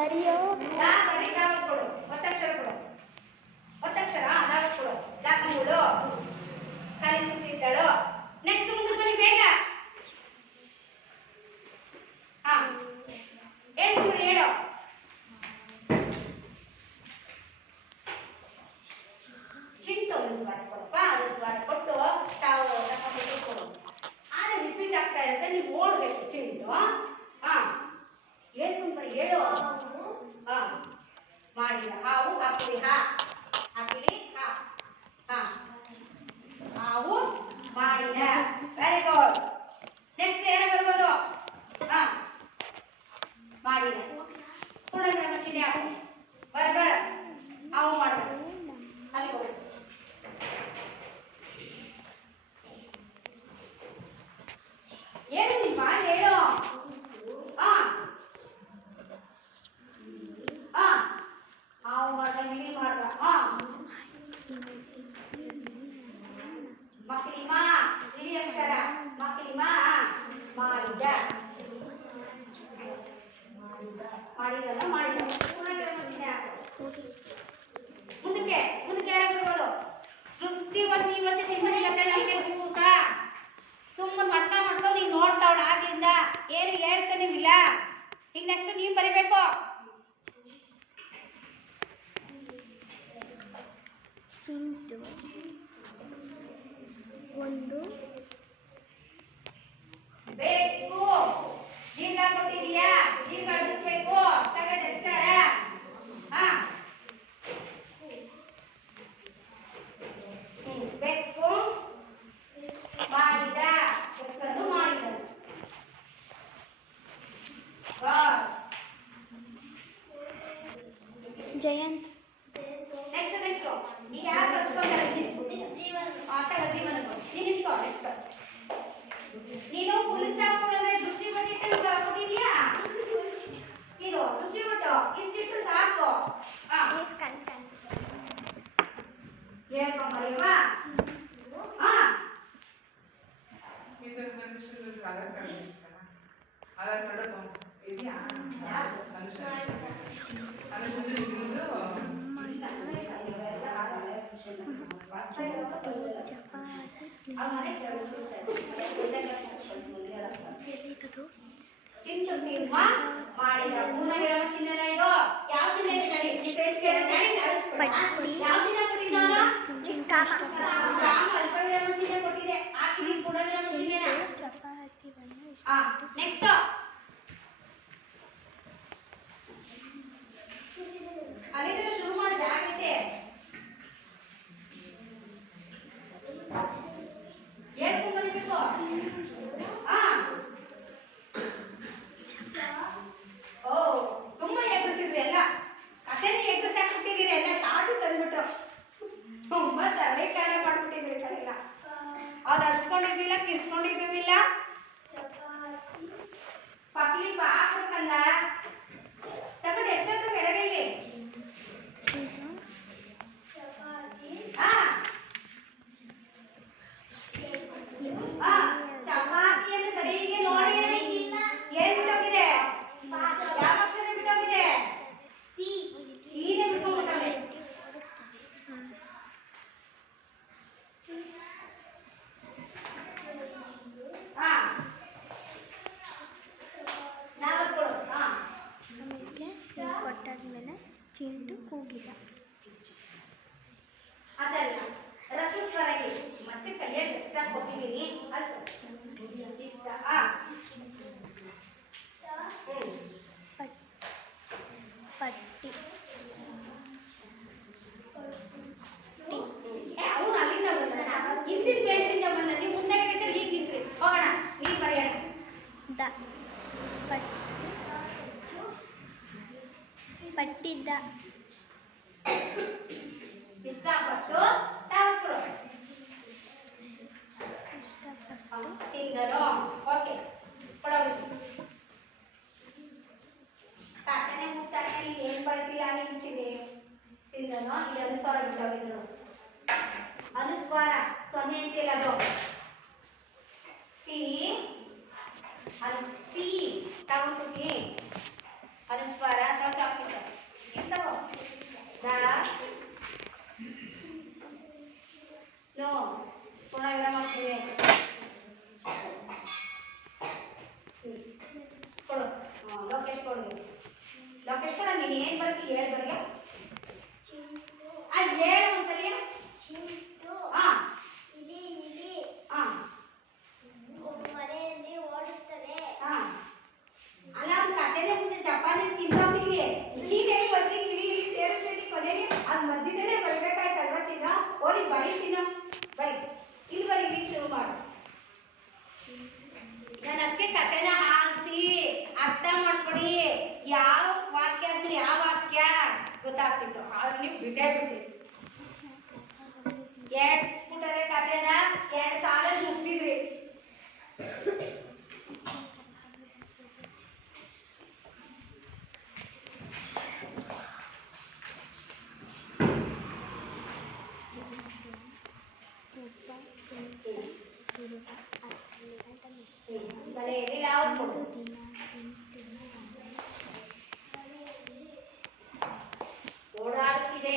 ಬರಿಯೋ ಲಾ ಬರಿ ದಾವತ್ ಕೊಡು ಒತ್ತಕ್ಷರ ಕೊಡು ಒತ್ತಕ್ಷರ ದಾವತ್ ಕೊಡು ಲಕ್ಕಂಗುಳು ಕಲಿಸುತ್ತಿದ್ದಳು ನೆಕ್ಸ್ಟ್ ಮುಂದೆ ಬನ್ನಿ ಬೇಗ ಹಾ ಏನು ಹೇಳು ಚಿಂತ ಒಂದು ಸ್ವಾರ ಕೊಡಪ್ಪ ಅದು ಸ್ವಾರ ಕೊಟ್ಟು ತಾವು ತಗೊಂಡು ಕೊಡು ಆದ್ರೆ ರಿಪೀಟ್ ಆಗ್ತಾ ಇರುತ್ತೆ ನೀವು ಓಡಬೇಕು ಚಿಂತು ಹಾ ಹೇಳ್ಕೊಂಡು ಬರೀ ಹೇಳು ಹಾ ಮಾಡಿದ ಹಾವು ಹಾಕಿರಿ ಹಾ ಹಾಕಿರಿ ಹಾ ಹಾ ಹಾವು ಮಾಡಿದ ವೆರಿ ಗುಡ್ ನೆಕ್ಸ್ಟ್ ಏನು ಬರ್ಬೋದು ಹಾ ಮಾಡಿದ ಪುನಃ ಚಿಹ್ನೆ ಹಾಕಿ ಬರ ಹಾವು ಮಾಡಬೇಕು ಅಲ್ಲಿ ಹೋಗಿ ಏನು ನಿಮ್ಮ ಹೇಳು ಹಾ ಹಾ ಹಾವು ಮಾಡ್ದ ಇಲಿ ಮಾಡ್ದ ಹಾ ಮಕ್ಕಳಿಮ ಇಲಿ ಅಕ್ಷರ ಮಕ್ಕಳಿಮ ಮಾಡಿದ ಮಾಡಿದಲ್ಲ ಮಾಡಿದ ಮುಂದಕ್ಕೆ ಮುಂದಕ್ಕೆ ಯಾರು ಬರ್ಬೋದು ಸೃಷ್ಟಿ ಒಂದು ಇವತ್ತೇ ತಿಂಗಳಿಗೆ ಕೂಸ ಸುಮ್ಮನೆ ಮಾಡ್ಕೊಂಡು ನೀನು ನೋಡ್ತಾವಳ ಆಗ್ಲಿಂದ ಏನು ಹೇಳ್ತಾನೆ ಇಲ್ಲ ಈಗ ನೆಕ್ಸ್ಟ್ ನೀವು ಬರಿಬೇಕು ಚಿಂಟು ಒಂದು ಬೇಕು ದೀರ್ಘ ಕೊಟ್ಟಿದೀಯಾ ದೀರ್ಘ ಅಡಿಸ್ಬೇಕು ತಗಡ್ ಎಷ್ಟಾರ ಹಾ ಬೇಕು ಮಾಡಿದ ಕೆಸರು ಮಾಡಿದನು ಜಯಂತ್ ನೆಕ್ಸ್ಟ್ ಈಗ ಯಾರು ಕಸ್ಕೊಂಡ್ರೆ ಜೀವನ ತಗ ಜೀವನ ನೀನು ಇಟ್ಕೋ ನೆಕ್ಸ್ಟ್ ನೀನು ಫುಲ್ ಸ್ಟಾಪ್ ಕೊಡೋದ್ರೆ ದೃಷ್ಟಿ ಬಟ್ಟಿಟ್ಟು ಕೊಟ್ಟಿದ್ಯಾ ಇದು ದೃಷ್ಟಿ ಬಟ್ಟು ಇಷ್ಟಿಟ್ಟು ಸಾಕು ಹಾ ಹೇಳ್ಕೊಂಬರಿವಾ ಹಾ ಇದು ಮನುಷ್ಯರು ಆಧಾರ್ ಕಾರ್ಡ್ ಇದೆಯಾ ಚಿಂಚು ಸಿಂಹ ಮಾಡಿದ ಪೂರ್ಣವಿರಾಮ ಚಿಹ್ನೆನ ಇದು ಯಾವ ಚಿಹ್ನೆ ಯಾವ ಚಿಹ್ನೆ ಕೊಟ್ಟಿದ್ದಾನ ಅಲ್ಪವಿರಾಮ ಚಿಹ್ನೆ ಕೊಟ್ಟಿದೆ ಹಾಕಿ ಪೂರ್ಣವಿರಾಮ ಚಿಹ್ನೆನ ನೆಕ್ಸ್ಟ್ ಅಲ್ಲಿಂದ ಶುರು ಮಾಡಿ ಜಾಗೈತೆ ಹೇಳ್ಕೊಂಡು ಬರಬೇಕು ಹಾ ಓ ತುಂಬಾ ಎಗ್ರಿಸಿದ್ರಿ ಎಲ್ಲ ಕಥೆನೇ ಎಗ್ರಿಸಿ ಹಾಕ್ಬಿಟ್ಟಿದ್ದೀರಿ ಎಲ್ಲ ಶಾರ್ಟು ತಂದ್ಬಿಟ್ರು ತುಂಬಾ ಸರಳೀಕರಣ ಮಾಡ್ಬಿಟ್ಟಿದ್ರಿ ಕಡೆಲ್ಲ ಅವ್ರು ಹಚ್ಕೊಂಡಿದ್ದಿಲ್ಲ ಕಿರ್ಚ್ಕೊಂಡಿದ್ದೀವಿಲ್ಲ ಪಕ್ಲಿ ಹಾಕ್ಬೇಕಂದ ತಗೊಂಡು ಎಷ್ಟೊತ್ತು ಬೆಳಗೈಲಿ ಚಪಾತಿಯನ್ನು ಸರಿಗೆ ನೋಡಿ ಏನ್ ಬಿಟ್ಟೋಗಿದೆ ಯಾವ ಅಕ್ಷರ ಬಿಟ್ಟೋಗಿದೆ ಈನೇ ಬಿಟ್ಕೊಂಡ್ಬಿಟ್ಟವೆ ನಾವತ್ಕೊಡು ಕೊಟ್ಟಾದ್ಮೇಲೆ ಚಿಂಟು ಕೂಗಿದ ಅದಲ್ಲ ರಸಸ್ವರಗೆ ಮತ್ತೆ ಕಲಿಯೋದು ಇಷ್ಟ ಕೊಟ್ಟಿದ್ದೀನಿ ಅಲ್ಸ ಇಷ್ಟ ಪಟ್ಟಿ ಅವ್ರು ಅಲ್ಲಿಂದ ಬಂದ ಹಿಂದಿನ ಪೇಜಿಂದ ಬಂದ ನೀವು ಮುಂದೆ ಕರೀತಾರೆ ಈಗ ನಿಂತ್ರಿ ಹೋಗೋಣ ನೀರು ಬರೆಯೋಣ ಪಟ್ಟಿದ್ದ ಇಷ್ಟಪಟ್ಟು ತಾವು ತಿಂದರು ಓಕೆ ಕೊಡೋದು ತಾತನೇ ಮುಟ್ಟಾನೆ ನೀನು ಏನು ಬರ್ತಿಲ್ಲ ನಿಂಚಿದೆ ತಿಂದನೋ ಇದು ಅನುಸ್ವಾರ ಬಿಟ್ಟೋಗಿದ್ರು ಅನುಸ್ವಾರ ಸೊನ್ನೆ ಅಂತಿಲ್ಲ ಅದು ಟಿ ಅದು ಟಿ ತಗೊಂಡು ಅನುಸ್ವಾರ ಚಾಪಿಸ ಇಂತವ ದ ನೋ ಪುನಃ ವಿರಾಮ ಮಾಡ್ತೀನಿ ಕೊಡು ಲೋಕೇಶ್ ಕೊಡು ಲೋಕೇಶ್ ಕೊಡ ನೀನು ಏನು ಬರ್ತಿ ಹೇಳಿ ಬರ್ಗೆ ಅದು ಹೇಳು ಒಂದ್ಸಲಿ ಚಿಂಟು ಹಾಂ ಇಲಿ ಹಾಂ ಮನೆಯಲ್ಲಿ ಓಡುತ್ತದೆ. ಹಾಂ ಅಲ್ಲ ಅವ್ನು ಕಟ್ಟೆನೇ ಮುಗಿಸಿ ಚಪಾತಿ ತಿಂದೋಗಿರ್ಲಿ ಹೀಗೆ ಬರ್ತೀನಿ ಇಲಿ ಇಲಿ ಸೇರಿಸ್ತೀನಿ ಕೊನೆಗೆ ಅದು ಮಧ್ಯದಲ್ಲೇ ಬರಬೇಕಾಯ್ತಲ್ವ ಚಿನ್ನ ಓಲಿ ಬರೀ ಚಿನ್ನ ಬರೀ ಇಲ್ಲಿ ಬರೀ ಇಲ್ಲಿ ಶುರು ಮಾಡು ನಾನು ಅದಕ್ಕೆ ಕಥೆನ ಹಾರಿಸಿ ಅರ್ಥ ಮಾಡ್ಕೊಡಿ ಯಾವ ವಾಕ್ಯ ಅಂದ್ರೆ ಯಾವ ವಾಕ್ಯ ಗೊತ್ತಾಗ್ತಿತ್ತು ಆದ್ರೆ ನೀವು ಬಿಟ್ಟೇ ಬಿಟ್ರಿ ಎರಡು ಪುಟದ ಕಥೆನ 2 ಸಾಲ ಮುಗಿಸಿದ್ರಿ ಮನೆಯಲ್ಲಿ ಯಾವ್ದು ಕೊಡು ಓಡಾಡುತ್ತಿದೆ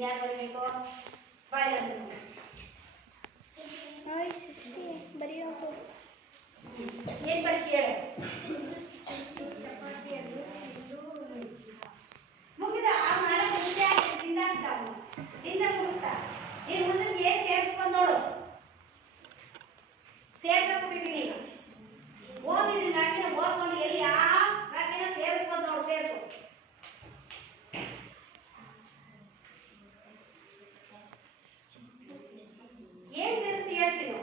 ಯಾರು ಬರಬೇಕು ಬಾಯಲ್ಲಿ ನೋಡಿ ಸೃಷ್ಟಿ ಬರೆಯೋದು ಏನು ಬರ್ತೀಯ ಚಪಾತಿಯನ್ನು ಮುಗಿದ ಆ ಮರ ಮುಂದೆ ತಿಂದಾಡ್ತ ತಿಂದ ಮುಗಿಸ್ತಾ ನೀನು ಮುಂದಕ್ಕೆ ಏನು ಸೇರಿಸ್ಕೊಂಡು ನೋಡು ಸೇರ್ಸಕ್ಬಿಟ್ಟಿದ್ದೀನಿ ಈಗ ಓದಿದ್ರಿ ವ್ಯಾಖ್ಯಾನ ಓದ್ಕೊಂಡು ಎಲ್ಲಿ ಯಾವ ವ್ಯಾಖ್ಯಾನ ಸೇರಿಸ್ಕೊಂಡು ನೋಡು ಸೇರಿಸು ಏನ್ ಸೇರಿಸಿ ಹೇಳ್ತೀನಿ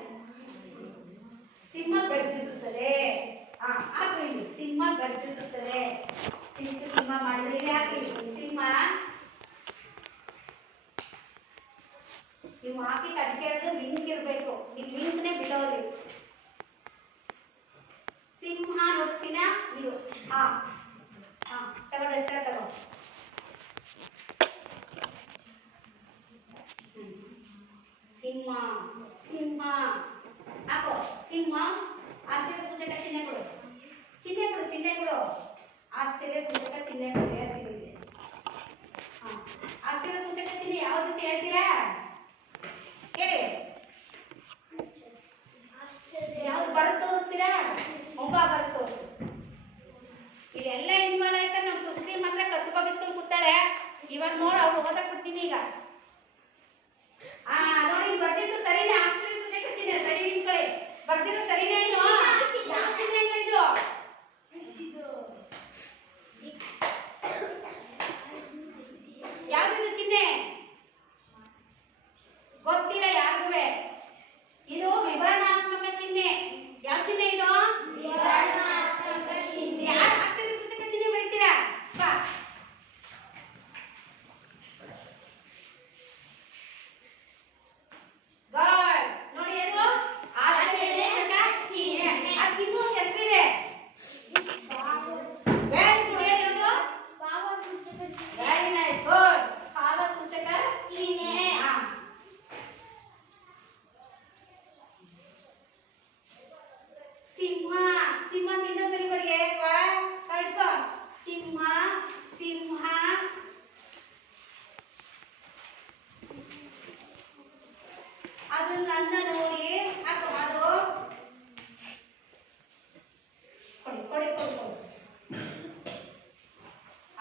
ಸಿಂಹ ಗರ್ಜಿಸುತ್ತದೆ ಹಾಕು ಇಲ್ಲಿ ಸಿಂಹ ಗರ್ಜಿಸುತ್ತದೆ ಚಿಕ್ಕ ಸಿಂಹ ಮಾಡಿದ್ರೆ ಇಲ್ಲಿ ಹಾಕಿ ಸಿಂಹ ನೀವು ಹಾಕಿ ಅದಕ್ಕೆ ಹೇಳಿದ್ರೆ ಲಿಂಕ್ ಇರಬೇಕು ನೀವು ಲಿಂಕ್ನೇ ಬಿಡೋರಿ ಸಿಂಹ ನೋಡ್ತೀನ ಇದು ತಗೊಂಡು ಎಷ್ಟ ತಗೋ ಸಿಂಹ ಸಿಂಹ ಹಾಕೋ ಸಿಂಹ ಆಶ್ಚರ್ಯ ಸೂಚಕ ಚಿಹ್ನೆ ಕೊಡು ಚಿಹ್ನೆ ಕೊಡು ಆಶ್ಚರ್ಯ ಸೂಚಕ ಚಿಹ್ನೆ ಕೊಡು ಹೇಳ್ತೀನಿ ಆಶ್ಚರ್ಯ ಸೂಚಕ ಚಿಹ್ನೆ ಯಾವ ರೀತಿ ಹೇಳ್ತೀರಾ ಹೇಳಿ ಯಾವ್ದು ಬರುತ್ತೆ ತೋರಿಸ್ತೀರಾ ಒಬ್ಬ ಬರುತ್ತೆ ತೋರಿಸಿ ಇದೆಲ್ಲ ಇನ್ವಾಲ್ವ್ ಆಯ್ತಾರೆ ನಮ್ಮ ಸೃಷ್ಟಿ ಮಾತ್ರ ಕತ್ತು ಬಗ್ಗಿಸ್ಕೊಂಡು ಕೂತಾಳೆ ಇವಾಗ ನೋಡಿ ಅವ್ಳು ಓದಕ್ ಬಿಡ್ತೀನಿ ಈಗ ನೋಡಿ ಬರ್ದಿದ್ದು ಸರಿನೇ ಆಶ್ಚರ್ಯ ಸೂಚಕ ಚಿಹ್ನೆ ಸರಿ ನಿಂತ್ಕೊಳ್ಳಿ ಬರ್ದಿದ್ದು ಸರಿನೇ ಇಲ್ವಾ ಯಾವ ಚಿಹ್ನೆ ಇದು ಯಾವ್ದು ಚಿಹ್ನೆ ಗೊತ್ತಿಲ್ಲ ಯಾರಿಗೂ ಇದು ವಿವರಣಾತ್ಮಕ ಚಿಹ್ನೆ ಯಾವ ಚಿಹ್ನೆ ಇದು ವಿವರಣಾತ್ಮಕ ಚಿಹ್ನೆ ಯಾರು ಆಶ್ಚರ್ಯ ಸೂಚಕ ಚಿಹ್ನೆ ಬರೀತೀರಾ ಬಾ ಗಾಡ್ ನೋಡಿ ಏನು ಆಶ್ಚರ್ಯ ಸೂಚಕ ಚಿಹ್ನೆ ಅದಕ್ಕಿನ್ನೂ ಹೆಸರಿದೆ ವೆರಿ ಗುಡ್ ಹೇಳಿ ಅದು ಭಾವ ಸೂಚಕ ಚಿಹ್ನೆ ವೆರಿ ನೈಸ್ ಗುಡ್ ಭಾವ ಸೂಚಕ ಚಿಹ್ನೆ ಸಿಂಹ ಸಿಂಹದಿಂದ ಸರಿ ಬರಿಗೆ ಕಟ್ಕೋ ಸಿಂಹ ಸಿಂಹ ಅದು ನನ್ನ ನೋಡಿ ಹಾಕು ಅದು ಕೊಡಿ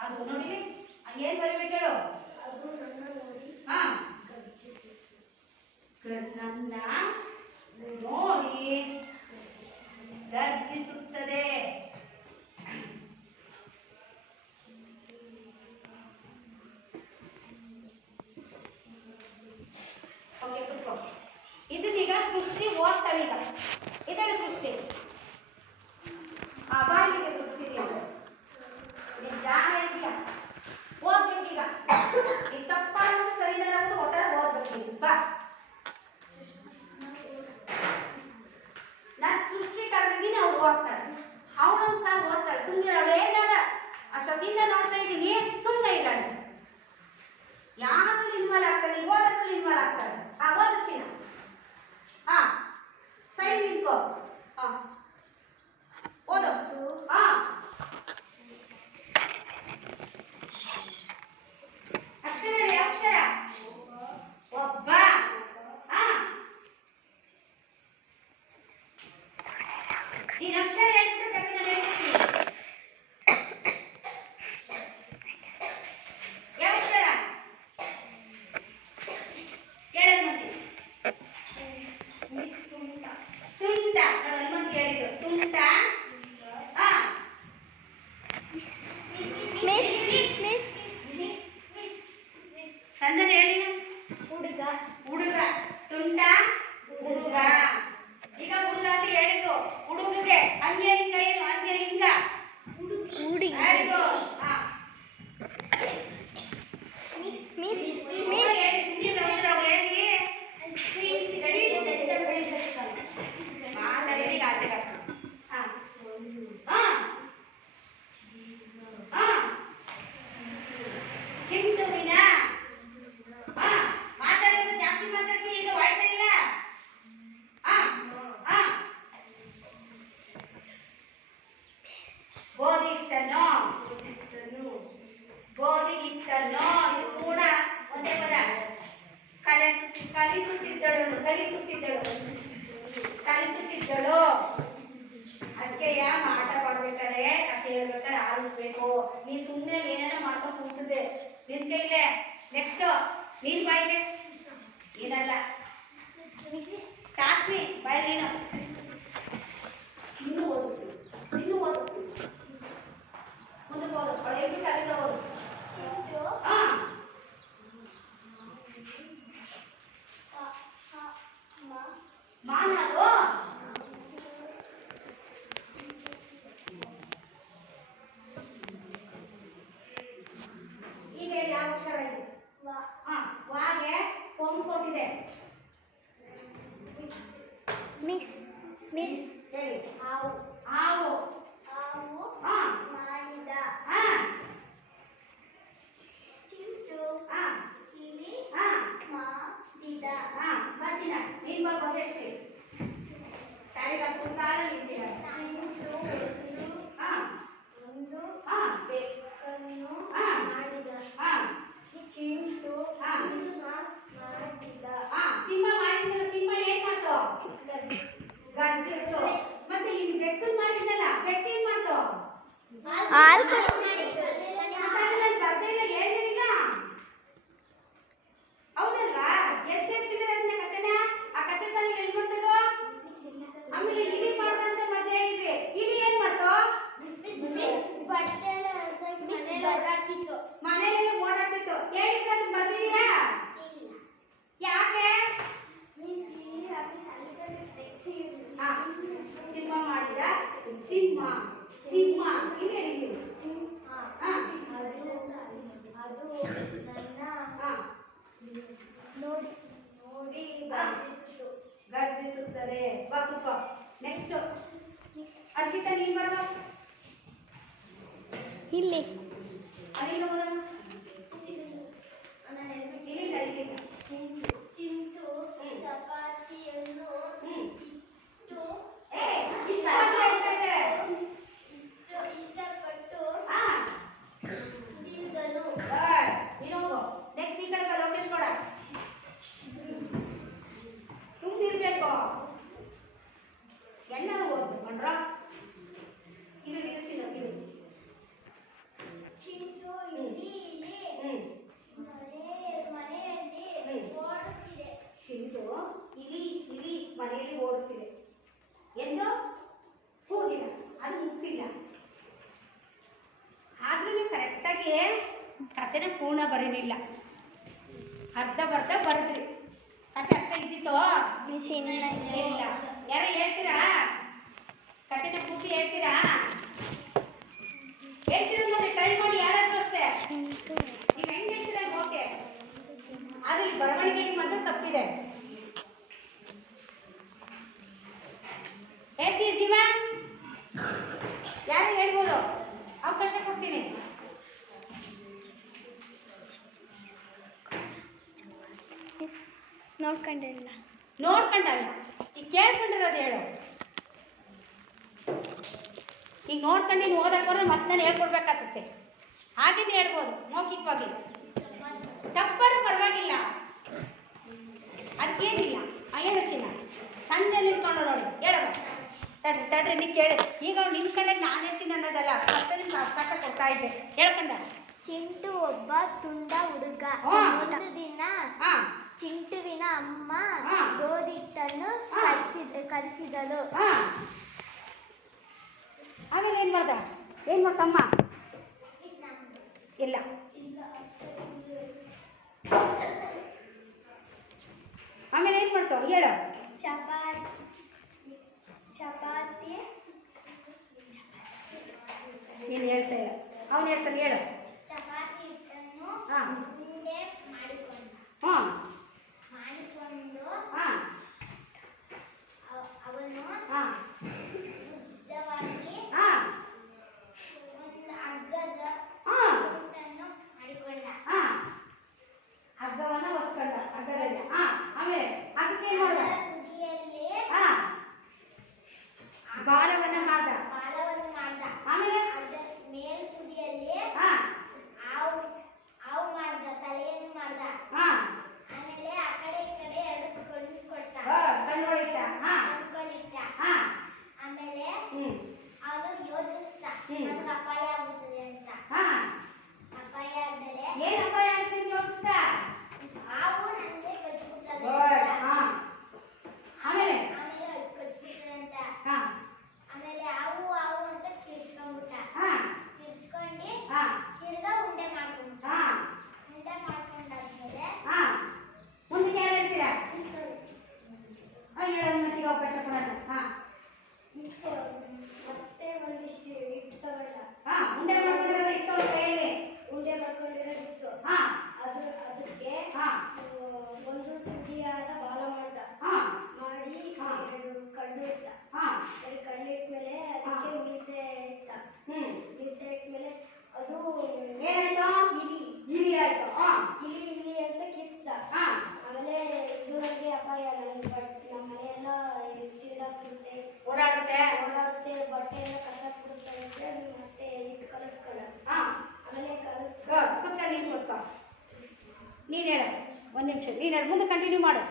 ಅದು ನೋಡಿ ಏನ್ ಬರಿಬೇಕು ಹೇಳು ಅದು ನನ್ನ ನೋಡಿ ಹಾ ಗರ್ಜಿಸಿ ನನ್ನ ನೋಡಿ ಗರ್ಜಿಸುತ್ತದೆ ಓಕೆ ಕುತ್ಕೋ ಇದನ್ನೀಗ ಸೃಷ್ಟಿ ಓದ್ತಾಳೆ ಈಗ ಇದನ್ನ ಸೃಷ್ಟಿ ಬಾಯಿಗೆ ಸೃಷ್ಟಿ ನೀನು ಜಾಣ ಇದೆಯಾ ಓದ್ಬೇಕೀಗ ಈಗ ತಪ್ಪಾಗಿ ಸರಿದಾರ ಒಟ್ಟಾರೆ ಓದ್ಬೇಕು ಬಾ ಹುಡುಗ ತುಂಟ ಹುಡುಗ. ಈಗ ಹುಡುಗ ಅಂತ ಹೇಳಿದ್ದು ಹುಡುಗಗೆ ಅಂತ್ಯಲಿಂಗ ಏನು? ಅಂತ್ಯಲಿಂಗ ಹುಡುಗಿ. Very good. ಹಾ ಮಿಸ್ ಹೇಳಿ ಸುಮ್ಮನೆ ರೌದ್ರವ್ರು ಹೇಳಿ ಮಾತಾಡಿ ಆಚೆಗೆ ಹಾ ಹಾ ಹಾ ಚಿಂಟುವಿನ ಹಾ ಮಾತಾಡೋದು ಜಾಸ್ತಿ ಮಾತಾಡ್ತೀನಿ. ಈಗ ವಾಯ್ಸ್ ಇಲ್ಲ. ಹಾ ಹಾ ಬೋಧಿಟ್ಟನೋ ಬೋಧಿಗಿಟ್ಟನೋ ಇದು ಕೂಡ ಒಂದೇ ಪದ. ಕಲಿಸುತ್ತಿದ್ದಳು ಅದಕ್ಕೆ ಆಟ ಮಾಡ್ಬೇಕಾದ್ರೆ ಕಥೆ ಹೇಳ್ಬೇಕಾದ್ರೆ ಆರಿಸ್ಬೇಕು. ನೀ ಸುಮ್ಮನೆ ಏನೇನೋ ಮಾಡ್ಕೊಂಡು ಕೂತಿದ್ದೆ ನಿನ್ ಕೈಲೇ. ನೆಕ್ಸ್ಟ್ ನೀನ್ ಬಾಯಿಗೆ ಏನಲ್ಲ ಕಾಸ್ಮಿ ಬಾಯಿ ನೀನು ಇನ್ನೂ ಓದಿಸ್ತೀವಿ ಮುಂದಕ್ಕೆ ಹೋದು ಅವಳು ಹೇಳ್ಬಿಟ್ಟು ಅಲ್ಲಿಂದ ಓದು. ಹಾ ಮಾನದು ಈಗ ಹೇಳಿ ಯಾವ ಅಕ್ಷರ ಇದೆ? ಹಾ ವಾಗೆ ಕೊಂಬು ಕೊಟ್ಟಿದೆ. ಮಿಸ್ ಹೇಳಿ ಹಾವು ಹಾವು. ಹಾ ಮಾಡಿದ. ಹಾ ಚಿಂಟು ಹಾ ಇಲಿ ಹಾ ಮಾಡಿದ. ಹಾ ಬಚ್ಚಿನ ನೀನ್ ಬಾ ಬದೆಷ್ಟೇ ತಾಯಿಗೆ ಹಾಕೊಂಡು ಕಾಲಲ್ಲಿ ಇದ್ದೀರ. ಚಿಂಟು ಹಾ ಒಂದು ಹಾ ಬೆಕ್ಕನ್ನು ಹಾ. ಮಾಡಿದ. ಹಾ ಚಿಂಟು ಹಾ. ಸಿಂಹ ಮಾಡಿದ. ಹಾ ಸಿಂಹ ಮಾಡಿದ್ಮೇಲೆ ಸಿಂಹ ಏನ್ ಮಾಡ್ತು? ಗರ್ಜಿಸ್ತು. ಮತ್ತೆ ಇಲ್ಲಿ ಬೆಕ್ಕನ್ ಮಾಡಿದ್ನಲ್ಲ ಬೆಕ್ಕ ಏನ್ ಮಾಡ್ತು? ಹಾಲು ನಾನು ಬರ್ದೇ ಇಲ್ಲ ಹೇಳಿದೆ ಈಗ. ಹೌದಲ್ವಾ? ಎಷ್ಟಿದೆ ಅದನ್ನ ಕಥೆನ? ಆ ಕಥೆ ಸಾಲ ಎಲ್ಲಿ ಬರ್ತದೋ? ಆಮೇಲೆ ಇಲಿ ಮಾಡ್ದಂತ ಮಧ್ಯೆ ಇದೆ. ಇಲಿ ಏನ್ ಮಾಡ್ತು? ಮನೆಯಲ್ಲೆಲ್ಲ ಓಡಾಡ್ತಿತ್ತು. ಹೇಳಿದ್ರೆ ಅದನ್ನ ಬರ್ದಿದೀಯಾ? ಯಾಕೆ? ಹಾ ಸಿಂಹ ಮಾಡಿದ ಸಿಂಹ ಇಲ್ಲಿ ಹೇಳಿದೀವಿ. ಹಾ ಅದು ನನ್ನ ಹಾ ನೋಡಿ ಗರ್ಜಿಸುತ್ತದೆ. ಬಾ ಕೂತ್ಕೋ. ನೆಕ್ಸ್ಟ್ ಹರ್ಷಿತಾ ನೀನ್ ಬರ್ಬಾ. ಇಲ್ಲಿ ಅಲ್ಲಿಂದ ಹೋಗೋಣ. ಇಲ್ಲಿಂದ ಇಲ್ಲಿಂದ. ಚಿಂಟು ಚಪಾತಿಯನ್ನು ಇಟ್ಟು ಏ ಇಷ್ಟವಾಗಿ ಹೇಳ್ತಾ ಇದೆ. ಇಷ್ಟಪಟ್ಟು ಹಾ ತಿಂದನು. ಗುಡ್. ನೀನು ಹೋಗು. ನೆಕ್ಸ್ಟ್ ಈ ಕಡೆ ಬಾ ಲೋಕೇಶ್ ಕೊಡ. ಸುಮ್ಮನಿರ್ಬೇಕು. ಎಲ್ಲರೂ ಓದ್ಕೊಂಡ್ರ ಇದು ಇದು ಚಿಂಟು ಇಲ್ಲಿ ಮನೆಯಲ್ಲಿ ಓಡುತ್ತಿದೆ. ಚಿಂಟು ಇಲಿ ಮನೆಯಲ್ಲಿ ಓಡುತ್ತಿದೆ ಎಂದು ಹೋಗಿಲ್ಲ. ಅದು ಮುಗಿಸಿಲ್ಲ. ಆದ್ರೂ ನೀವು ಕರೆಕ್ಟಾಗಿ ಕಥೆನ ಪೂರ್ಣ ಬರೀಲಿಲ್ಲ. ಅರ್ಧ ಬರ್ಧ ಬರೆದ್ರಿ. ಕಥೆ ಅಷ್ಟೇ ಇದ್ದಿತ್ತು ಇಲ್ಲ. ಯಾರು ಹೇಳ್ತೀರಾ? ಕಥೆನ ಪೂರ್ತಿ ಹೇಳ್ತೀರಾ? ಹೇಳ್ತೀರ ನೋಡಿ ಟ್ರೈ ಮಾಡಿ ಯಾರಾದ್ರೂ ಅಷ್ಟೇ. ಈಗ ಹೆಂಗ್ ಹೇಳ್ತೀರಾ? ಓಕೆ ಅದ್ರಲ್ಲಿ ಬರವಣಿಗೆಯಲ್ಲಿ ಮಾತ್ರ ತಪ್ಪಿದೆ. ಹೇಳ್ತೀವಿ ಜೀವ? ಯಾರು ಹೇಳ್ಬೋದು? ಅವಕಾಶ ಕೊಡ್ತೀನಿ. ನೋಡ್ಕೊಂಡಿಲ್ಲ. ನೋಡ್ಕೊಂಡಲ್ಲ ಈಗ ಕೇಳ್ಕೊಂಡಿರೋದು ಹೇಳು. ಈಗ ನೋಡ್ಕೊಂಡು ನೀನು ಓದಕ್ಕೋದ್ರೆ ಮತ್ತೆ ನಾನು ಹೇಳ್ಕೊಡ್ಬೇಕಾಗತ್ತೆ. ಹಾಗೇನೆ ಹೇಳ್ಬೋದು ಮೌಖಿಕವಾಗಿ. ತಪ್ಪರು ಪರವಾಗಿಲ್ಲ, ಅದಕ್ಕೇನಿಲ್ಲ. ಹೇಳು ಚಿನ್ನ. ಸಂಜೆ ನಿಂತ್ಕೊಂಡು ನೋಡಿ ಹೇಳಲ್ಲ. ತಡ್ರಿ ನೀವು ಕೇಳಿ. ಈಗ ಅವ್ನು ನಿಂತ್ಕೊಂಡಾಗ ನಾನು ಹೇಳ್ತೀನಿ ಅನ್ನೋದಲ್ಲ. ಮತ್ತೆ ನಿಮ್ಗೆ ಅವಕಾಶ ಕೊಡ್ತಾ ಇದ್ದೆ. ಹೇಳ್ಕಂದ. ಚಿಂಟು ಒಬ್ಬ ತುಂಡ ಹುಡುಗ. ಹಾ. ಒಂದು ದಿನ ಹಾ ಚಿಂಟುವಿನ ಅಮ್ಮ ಹಾ. ಗೋಧಿಟ್ಟನ್ನು ಹಾ. ಕಲಿಸಿದಳು. ಹಾ ಆಮೇಲೆ ಏನು ಮಾಡ್ದ? ಏನು ಮಾಡ್ತಮ್ಮ? ಇಲ್ಲ ಹೇಳು. ಚಪಾತಿ ನೀನು ಹೇಳ್ತಾ ಇಲ್ಲ, ಅವನು ಹೇಳ್ತಾನೆ, ಹೇಳು. ಚಪಾತಿ ಹಿಟ್ಟನ್ನು ಹಾಂ ಉಂಡೆ ಮಾಡಿಕೊಂಡು ಹಾಂ ಹಾಂ ಅವನು ಹಾಂ ಉದ್ದವಾಗಿ ಹಾಂ ಒಂದು ಹಗ್ಗದ ಹಾಂ ಹಿಟ್ಟನ್ನು ಮಾಡಿಕೊಂಡ. ಹಾಂ ಹಗ್ಗವನ್ನ ಹೊಸ್ಕೊಂಡ ಹಸರಲ್ಲಿ. ಹಾಂ ಆಮೇಲೆ ಅದಕ್ಕೆ ಏನು ಮಾಡ್ದ? ಅದರ ತುದಿಯಲ್ಲಿ ಹಾಂ ಬಾಲವನ್ನ ಮಾಡ್ದ. ಬಾಲವನ್ನು ಮಾಡ್ದ. ಆಮೇಲೆ ಅದರ ಮೇಲ್ ತುದಿಯಲ್ಲಿ ಹಾಂ ಹಾವು ಮಾಡ್ದ, ತಲೆಯನ್ನು ಮಾಡ್ದ. ಹಾಂ ಆಮೇಲೆ ಆ ಕಡೆ ಈ ಕಡೆ ಎರಡು ಕಣ್ಣು ಕೊಟ್ಟ, ಕಣ್ಣು ಹೊಡಿತ. ಹಾಂ ಕಣ್ಕೊಂಡಿಟ್ಟ. ಹಾಂ ಆಮೇಲೆ ಹ್ಞೂ ಅವನು ಯೋಚಿಸ್ದ, ನನ್ಗೆ ಅಪಾಯ ಆಗುತ್ತದೆ ಅಂತ. ಹಾಂ ಅಪಾಯ ಆದರೆ ಏನು ಅಪಾಯ ಆಗ್ತದೆ ಯೋಚಿಸ್ತಾ? ಹಾವು ನನಗೆ ಕಚ್ಬಿಡ್ತದೆ ಗುಡ್. ಅಂತ. ಹಾಂ ಆಮೇಲೆ ಆಮೇಲೆ ಅದು ಕಚ್ಬಿಡ್ತದೆ ಅಂತ. ಹಾಂ ಆಮೇಲೆ ಹಾವು ಅಂತ ಕಿರ್ಚ್ಕೊಂಡ್ಬಿಟ್ಟ. ಹಾಂ ಕಿರ್ಚ್ಕೊಂಡು ಹಾಂ ತಿರ್ಗಾ ಉಂಡೆ ಮಾಡ್ಕೊಂಡ್ಬಿಟ್ಟ. ಹಾಂ ಉಂಡೆ ಮಾಡ್ಕೊಂಡಾದ್ಮೇಲೆ ಹಾಂ ಮುಂದಕ್ಕೆ ಯಾರು ಹೇಳ್ತೀರಾ? ಹೇಳೋ ಮತ್ತಿಗೆ ಅವಕಾಶ ಕೊಡೋಣ. ಹಾಂ ಮತ್ತೆ ಒಂದಿಷ್ಟು ಹಿಟ್ಟು ತಗೊಂಡ. ಹಾಂ ಉಂಡೆ ಮಾಡ್ಕೊಂಡಿರೋದು ಇತ್ತು ಅವ್ರ ಕೈಯಲ್ಲಿ. ಉಂಡೆ ಮಾಡ್ಕೊಂಡಿರೋದಿತ್ತು. ಹಾಂ ಅದಕ್ಕೆ ಹಾಂ ಒಂದು ತುದಿಯಾದ ಬಾಲ ಮಾಡ್ದ. ಹಾಂ ಮಾಡಿ ಹಾ. ಎರಡು ಕಣ್ಣು ಇಟ್ಟ. ಹಾಂ ಎರಡು ಕಣ್ಣು ಇಟ್ಮೇಲೆ ಅದಕ್ಕೆ ಮೀಸೆ ಇಟ್ಟ. ಹ್ಞೂ ಮೀಸೆ ಇಟ್ಮೇಲೆ ಅದು ಏನಾಯ್ತು? ಇಲಿ ಇಲಿ ಆಯ್ತು. ಹಾಂ ಇಲಿ ಅಂತ ಕಿಸ್ದ. ಹಾಂ ಆಮೇಲೆ ಇದು ನನಗೆ ಅಪಾಯ, ನಮ್ಮ ಮನೆಯೆಲ್ಲ ತಿಂದಾಕ್ಬಿಡುತ್ತೆ, ಓಡಾಡುತ್ತೆ. ಓಡಾಡುತ್ತೆ, ಬಟ್ಟೆ ಎಲ್ಲ ಕಸಾಕ್ಬಿಡುತ್ತೆ ಅಂತ ಹೇಳಿ ಮತ್ತೆ ಇಟ್ಟು ಕಲಿಸ್ಕೊಂಡ. ಹಾಂ ಆಮೇಲೆ ಗುಡ್. ಕೂತ್ಕೊ, ನೀನು ಕೂತ್ಕೊ. ನೀನು ಹೇಳು, ಒಂದು ನಿಮಿಷ ನೀನು ಹೇಳು, ಮುಂದೆ ಕಂಟಿನ್ಯೂ ಮಾಡು.